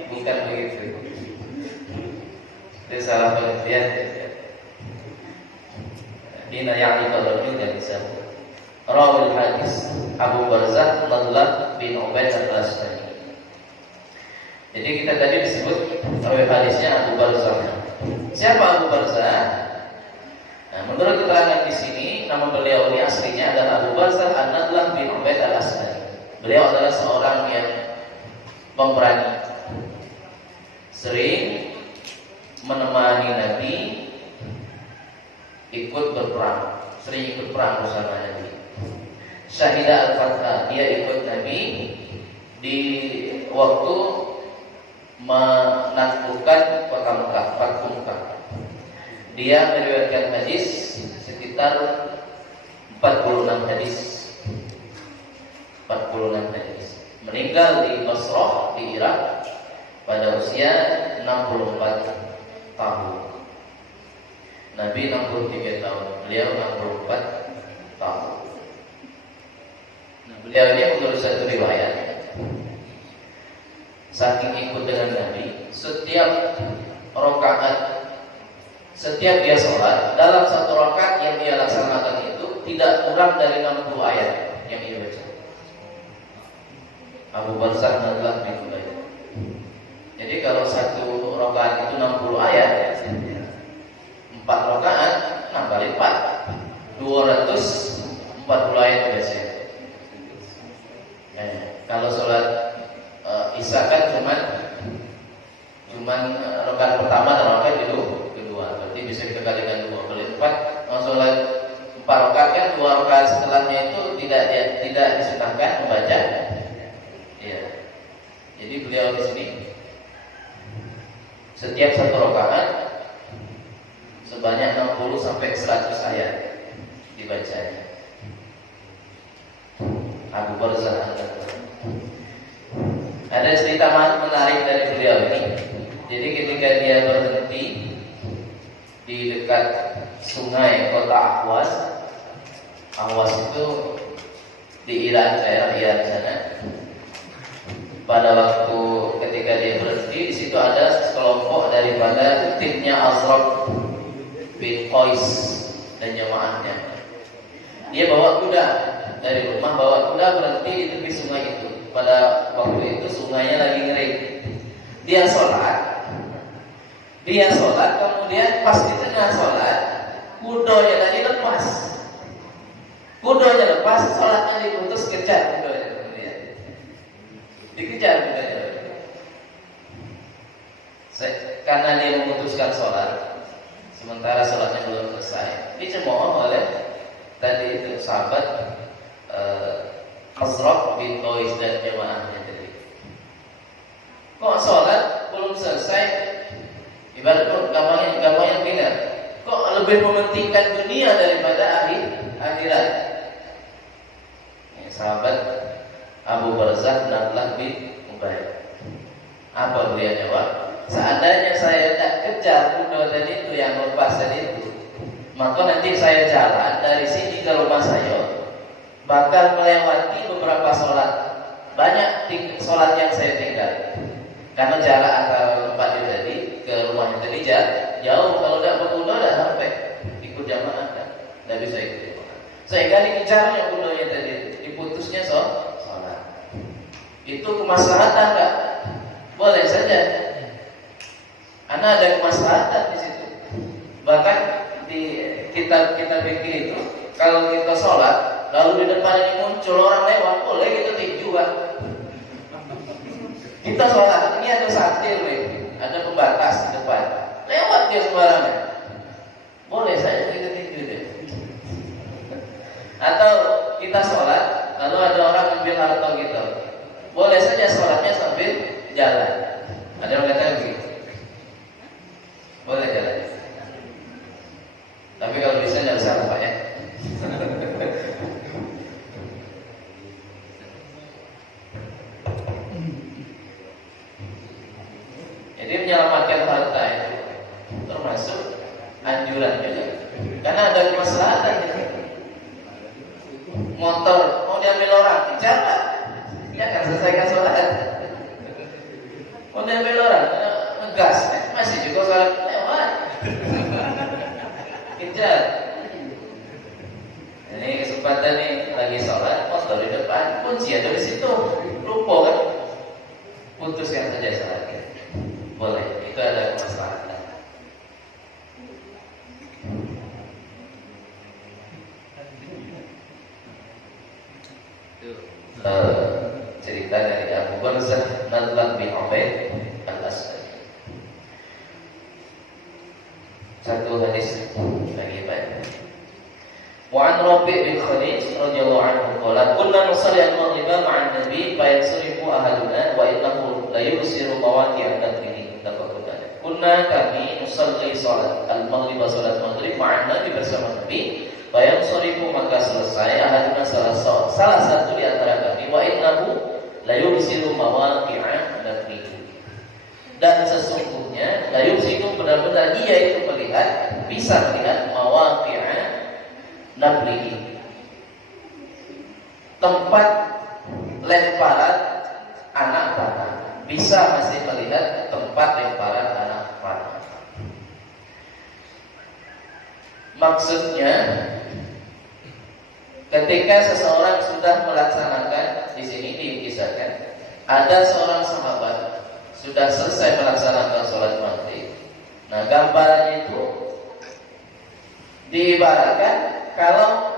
Bukan begitu. Itu salah pengertian. Dina yang dikatakan dan bisa. Rawal hadis Abu Barzah Nadlah bin Ubaid al-Aslami. Jadi kita tadi disebut rawal hadisnya Abu Barzah. Siapa Abu Barzah? Nah, menurut keterangan di sini nama beliau ini aslinya adalah Abu Barzah An-Nadlah bin Ubaid al-Aslami. Beliau adalah seorang yang pemberani, sering menemani Nabi ikut berperang, sering ikut perang bersama Nabi. Syahidah al-Fatah, dia ikut Nabi di waktu menaklukkan kota Mekah, Fathu Mekah. Dia meriwayatkan hadis sekitar 46 hadis. 46 hadis. Meninggal di Basrah di Irak pada usia 64 tahun. Nabi 63 tahun, beliau 64 tahun. Beliau ini menurut satu riwayat, saking ikut dengan Nabi, setiap rakaat, setiap dia sholat, dalam satu rakaat yang dia laksanakan itu tidak kurang dari 60 ayat yang ia baca. Abu Barzah adalah bin Ubaid. Jadi kalau satu rakaat itu 60 ayat, 4 rakaat, nah kali 4, 240 ayat baca. Kalau sholat Isya kan cuman rakaat pertama dan rakaat kedua, berarti bisa kita kalikan 2 kali 4. Kalau sholat 4 rakaat kan 2 rakaat setelahnya itu tidak disunahkan membaca. Ya. Jadi beliau di sini setiap satu rakaat sebanyak 60 sampai 100 ayat dibacanya. Abu Barzah. Ada cerita menarik dari beliau ini. Jadi ketika dia berhenti di dekat sungai kota Ahwas, Ahwas itu di Iran, daerah Iran sana. Pada waktu ketika dia berhenti, di situ ada sekelompok daripada timnya Azraq bin Qais dan jamaahnya. Dia bawa kuda dari rumah, bawa kuda berhenti di tepi sungai itu. Pada waktu itu sungainya lagi ngering. Dia sholat, kemudian pas di tengah sholat, kudanya tadi lepas. Kudanya lepas, sholatnya diputus, kejar kudanya kemudian. Dikejar kudanya. Karena dia memutuskan sholat, sementara sholatnya belum selesai, dicemooh oleh tadi itu sahabat Azraq bin Qais dan jamaahnya tadi. Kok sholat belum selesai? Ibarat gampang yang kok lebih mementingkan dunia daripada akhirat? Sahabat Abu Barzah bin Ubaid. Apa beliau jawab? Seandainya saya tak kejar kuda tadi itu yang lepas tadi itu, maka nanti saya jalan dari sini ke rumah saya, bakal melewati beberapa sholat. Banyak sholat yang saya tinggal, karena jarak antara tempat itu tadi ke rumahnya tadi jauh. Kalau tidak berkuda tidak sampai ikut jamaah, tidak bisa ikut jamaah. Sehingga dikejarnya kudanya tadi, diputusnya sholat. Itu kemaslahatan enggak? Boleh saja, karena ada kemaslahatan di situ. Bahkan di kitab fikih itu, kalau kita sholat lalu di depan ini muncul orang lewat, boleh kita tinju kan? Kita sholat, ini ada satir, ada pembatas di depan, lewat dia sembarangan, boleh saja kita tinju deh. Atau kita sholat, lalu ada orang ambil harta kita, boleh saja sholatnya sambil jalan. Ada orang kata begitu, boleh jalan. Tapi kalau bisa tidak usah lupa ya. Jadi menyelamatkan harta itu termasuk anjuran juga, karena ada kemaslahatan. Motor mau diambil orang, kejar, jangan selesaikan sholat. Mau diambil orang, ngegas, masih juga sholat lewat, kejar. Ini kesempatan nih, lagi sholat, motor di depan, kunci ada di situ, lupa kan? Putuskan saja sholatnya. Boleh, itu ada kemaslahatan. Cerita dari Abu Barzah bin Ubaid al-Asadi. Satu hadis lagi banyak. Wa an Rabi' bin Khadij radhiyallahu anhu qala kunna nusalli al-maghriba ma'an nabi fa yansurifu ahaduna wa innahu la yusiru mawaqi'an nadrihi. Kunna kami nusalli salat al-maghriba, salat maghrib ma'an nabi, bersama nabi. Bayang sorifu, maka selesai ahaduna salah satu di antara kami, wa innahu la yubsiru mawaqi'a nadrihi, dan sesungguhnya la yubsiru, benar-benar dia itu bisa melihat mawaqi'a nadrihi, tempat lemparan anak panah, bisa masih melihat tempat lemparan anak panah. Maksudnya, ketika seseorang sudah melaksanakan, di sini dikisahkan, ada seorang sahabat sudah selesai melaksanakan sholat maghrib. Nah, gambarannya itu diibaratkan kalau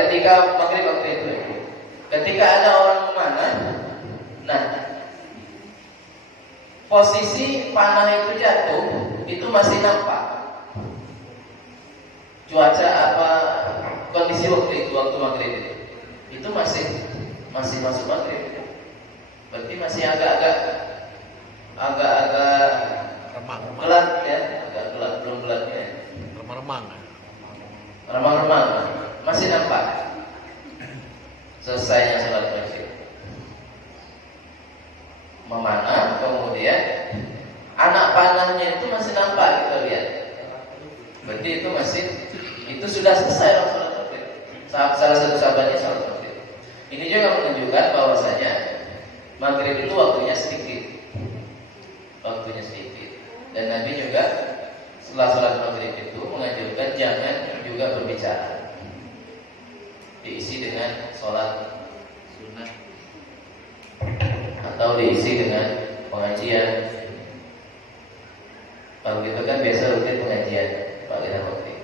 ketika maghrib waktu itu, ketika ada orang memanah, nah posisi panah itu jatuh, itu masih nampak cuaca apa kondisi waktu maghrib itu masih masuk maghrib, berarti masih agak-agak gelap ya, agak gelap, belum gelapnya, remang-remang, masih nampak selesainya sholat maghrib. Memanah, kemudian anak panahnya itu masih nampak, kita lihat, berarti itu sudah selesai sholat maghrib. Salah satu sahabatnya sholat maghrib. Ini juga menunjukkan bahwasanya maghrib itu waktunya sedikit, dan Nabi juga setelah sholat maghrib itu menganjurkan jangan juga berbicara, diisi dengan sholat sunnah atau diisi dengan pengajian. Kalau kita kan biasa rutin pengajian pagi dan maghrib.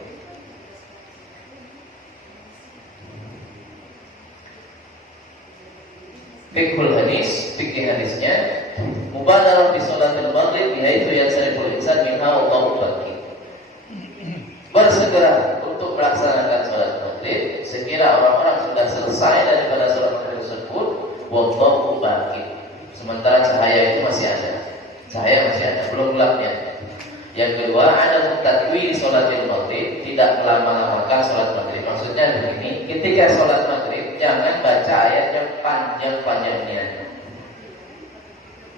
Fiqhul hadis, fikih hadisnya, mubadarah di sholatil maghrib yaitu yang sariful insan minha wallahu baqi. Bersegera untuk melaksanakan sholat maghrib sekira orang-orang sudah selesai daripada sholat maghrib tersebut, wallahu baqi. Sementara cahaya itu masih ada. Cahaya masih ada, belum gelapnya. Yang kedua, ada tatwil sholatil maghrib, tidak melama-lamakan sholat maghrib. Maksudnya begini, ketika sholat maghrib jangan baca ayatnya panjang-panjangnya.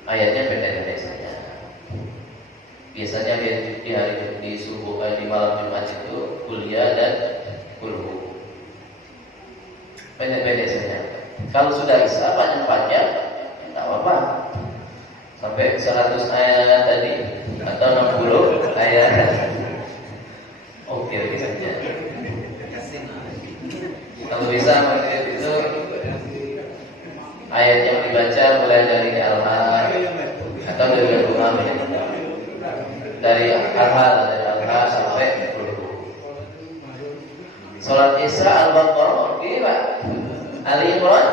Ayatnya pendek-pendek saja. Biasanya di hari di subuh di malam Jumat itu kuliah dan kulhu. Pendek-pendek saja. Kalau sudah isya panjang-panjang, tidak apa-apa. Sampai 100 ayat tadi atau 60 ayat. Oke saja. Kalau bisa maghrib itu ayat yang dibaca mulai dari Al-Had atau dari Al-Had, dari Al-Had sampai sholat Isra Al-Baqarah, oke Pak. Ali Imran,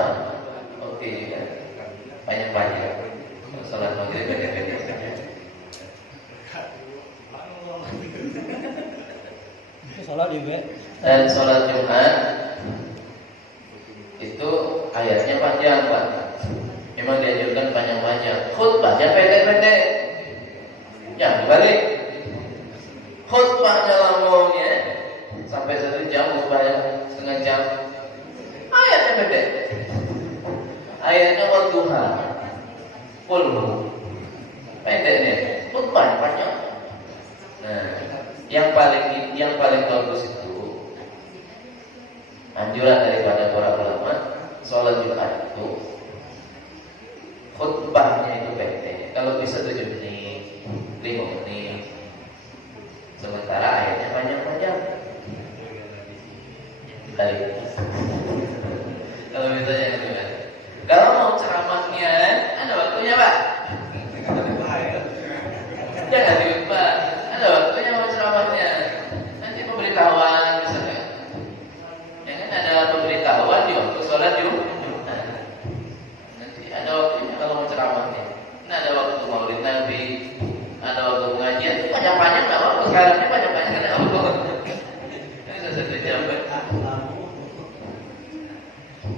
oke juga. Banyak-banyak. Sholat maghrib pendek-pendek saja. Sholat juga. Dan sholat Jumat itu ayatnya panjang Pak. Memang dianjurkan panjang-panjang. Khutbahnya pendek-pendek. Jangan dibalik. Khutbahnya lamanya sampai 1 jam, khutbahnya setengah jam. Ayatnya pendek. Ayatnya wadduha. Kulhu. Pendek nih. Khutbahnya panjang. Nah, yang paling bagus itu anjuran daripada para ulama, sholat Jumat itu khutbahnya itu pendek. Kalau bisa 7 menit, 5 menit. Sementara ayatnya panjang-panjang. Kalau misalnya gimana? Kalau mau ceramahnya ada waktunya Pak. Jangan lupa ada waktunya mau ceramahnya. Nanti pemberitahuan misalnya. Jangan ada pemberitahuan di waktu sholat Jumat. Nanti ada waktunya kalau mau ceramahnya. Nah, ada waktu maulid Nabi, ada waktu pengajian. Panjang-panjang nggak apa-apa. Sekarang ini panjang-panjang nggak apa-apa. Ini sudah 1 jam.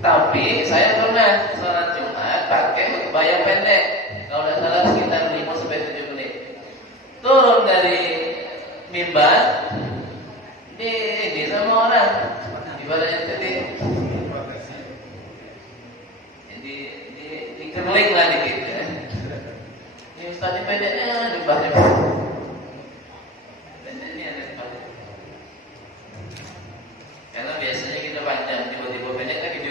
Tapi saya pernah sholat Jumat pakai khutbah yang pendek. Kalau tidak salah sekitar 5-7 menit. Turun dari mimbar di sama orang ibaratnya tadi di kerling lah dikit ya. Ini ustaznya pendeknya dibahas pendeknya ada. Karena biasanya kita panjang tiba-tiba pendek lagi di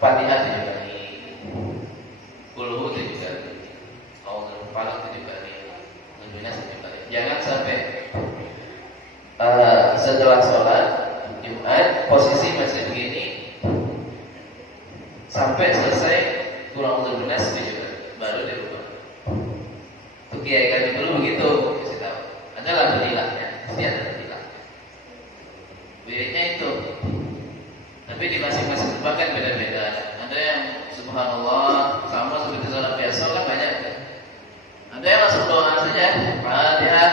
Fatihah 7 kali, Qul Hu 7 kali, A'udzu Falaq 7 kali, Nas 7 kali. Jangan sampai setelah sholat Jumat posisi masih begini sampai selesai kurang lebih Nas 7 kali baru dirubah. Untuk kiai kami dulu begitu, kasih tahu. Ada lagu tilaknya, pasti ada tilak. Wiridnya itu. Tapi di masing-masing tempat kan beda-beda. Ada yang subhanallah sama seperti sholat biasa kan banyak. Ada yang langsung doa saja, Fatihah,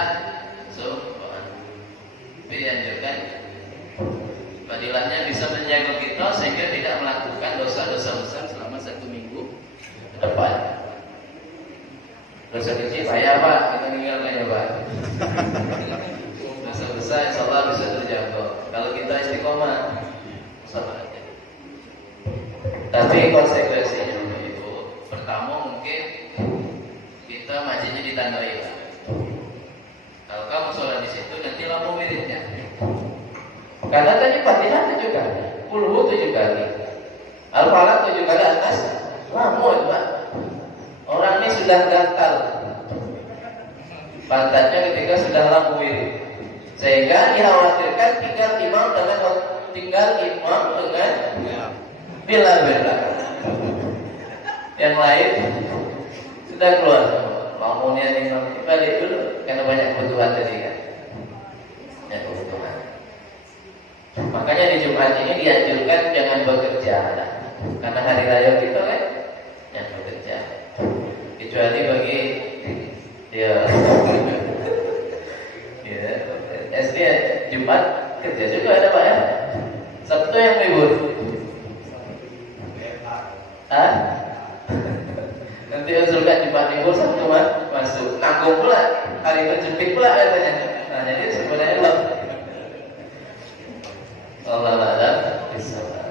doa. Tapi dianjurkan fadilahnya bisa menjaga kita sehingga tidak melakukan dosa-dosa besar selama 1 minggu ke depan. Dosa kecil payah Pak, kita tinggalkan ya Pak. Dosa besar insya Allah bisa terjaga kalau kita istiqomah. Sama aja. Tapi konsekuensinya itu pertama mungkin kita majinya di tanda ilah. Kalau kamu sholat di situ nanti lampu wiridnya. Karena tadi Fatihah 7 kali, Qul Hu 7 kali, Al-Falaq 7 kali atas lamun Pak. Orang ini sudah gatal pantatnya ketika sudah lampu wirid, sehingga dikhawatirkan tinggal imam dengan bila-bila. Yang lain sudah keluar. Lampunya imam balik dulu karena banyak kebutuhan tadi kan. Banyak kebutuhan. Makanya di Jumat ini dianjurkan jangan bekerja, karena hari raya kita kan jangan bekerja. Kecuali bagi ya SD Jumat kerja juga ada Pak ya. Sabtu yang libur. Nanti usulkan Jumat libur, Sabtu masuk. Tanggung pula, hari terjepit pula katanya. Nah jadi sebenarnya Allah a'lam bishawab.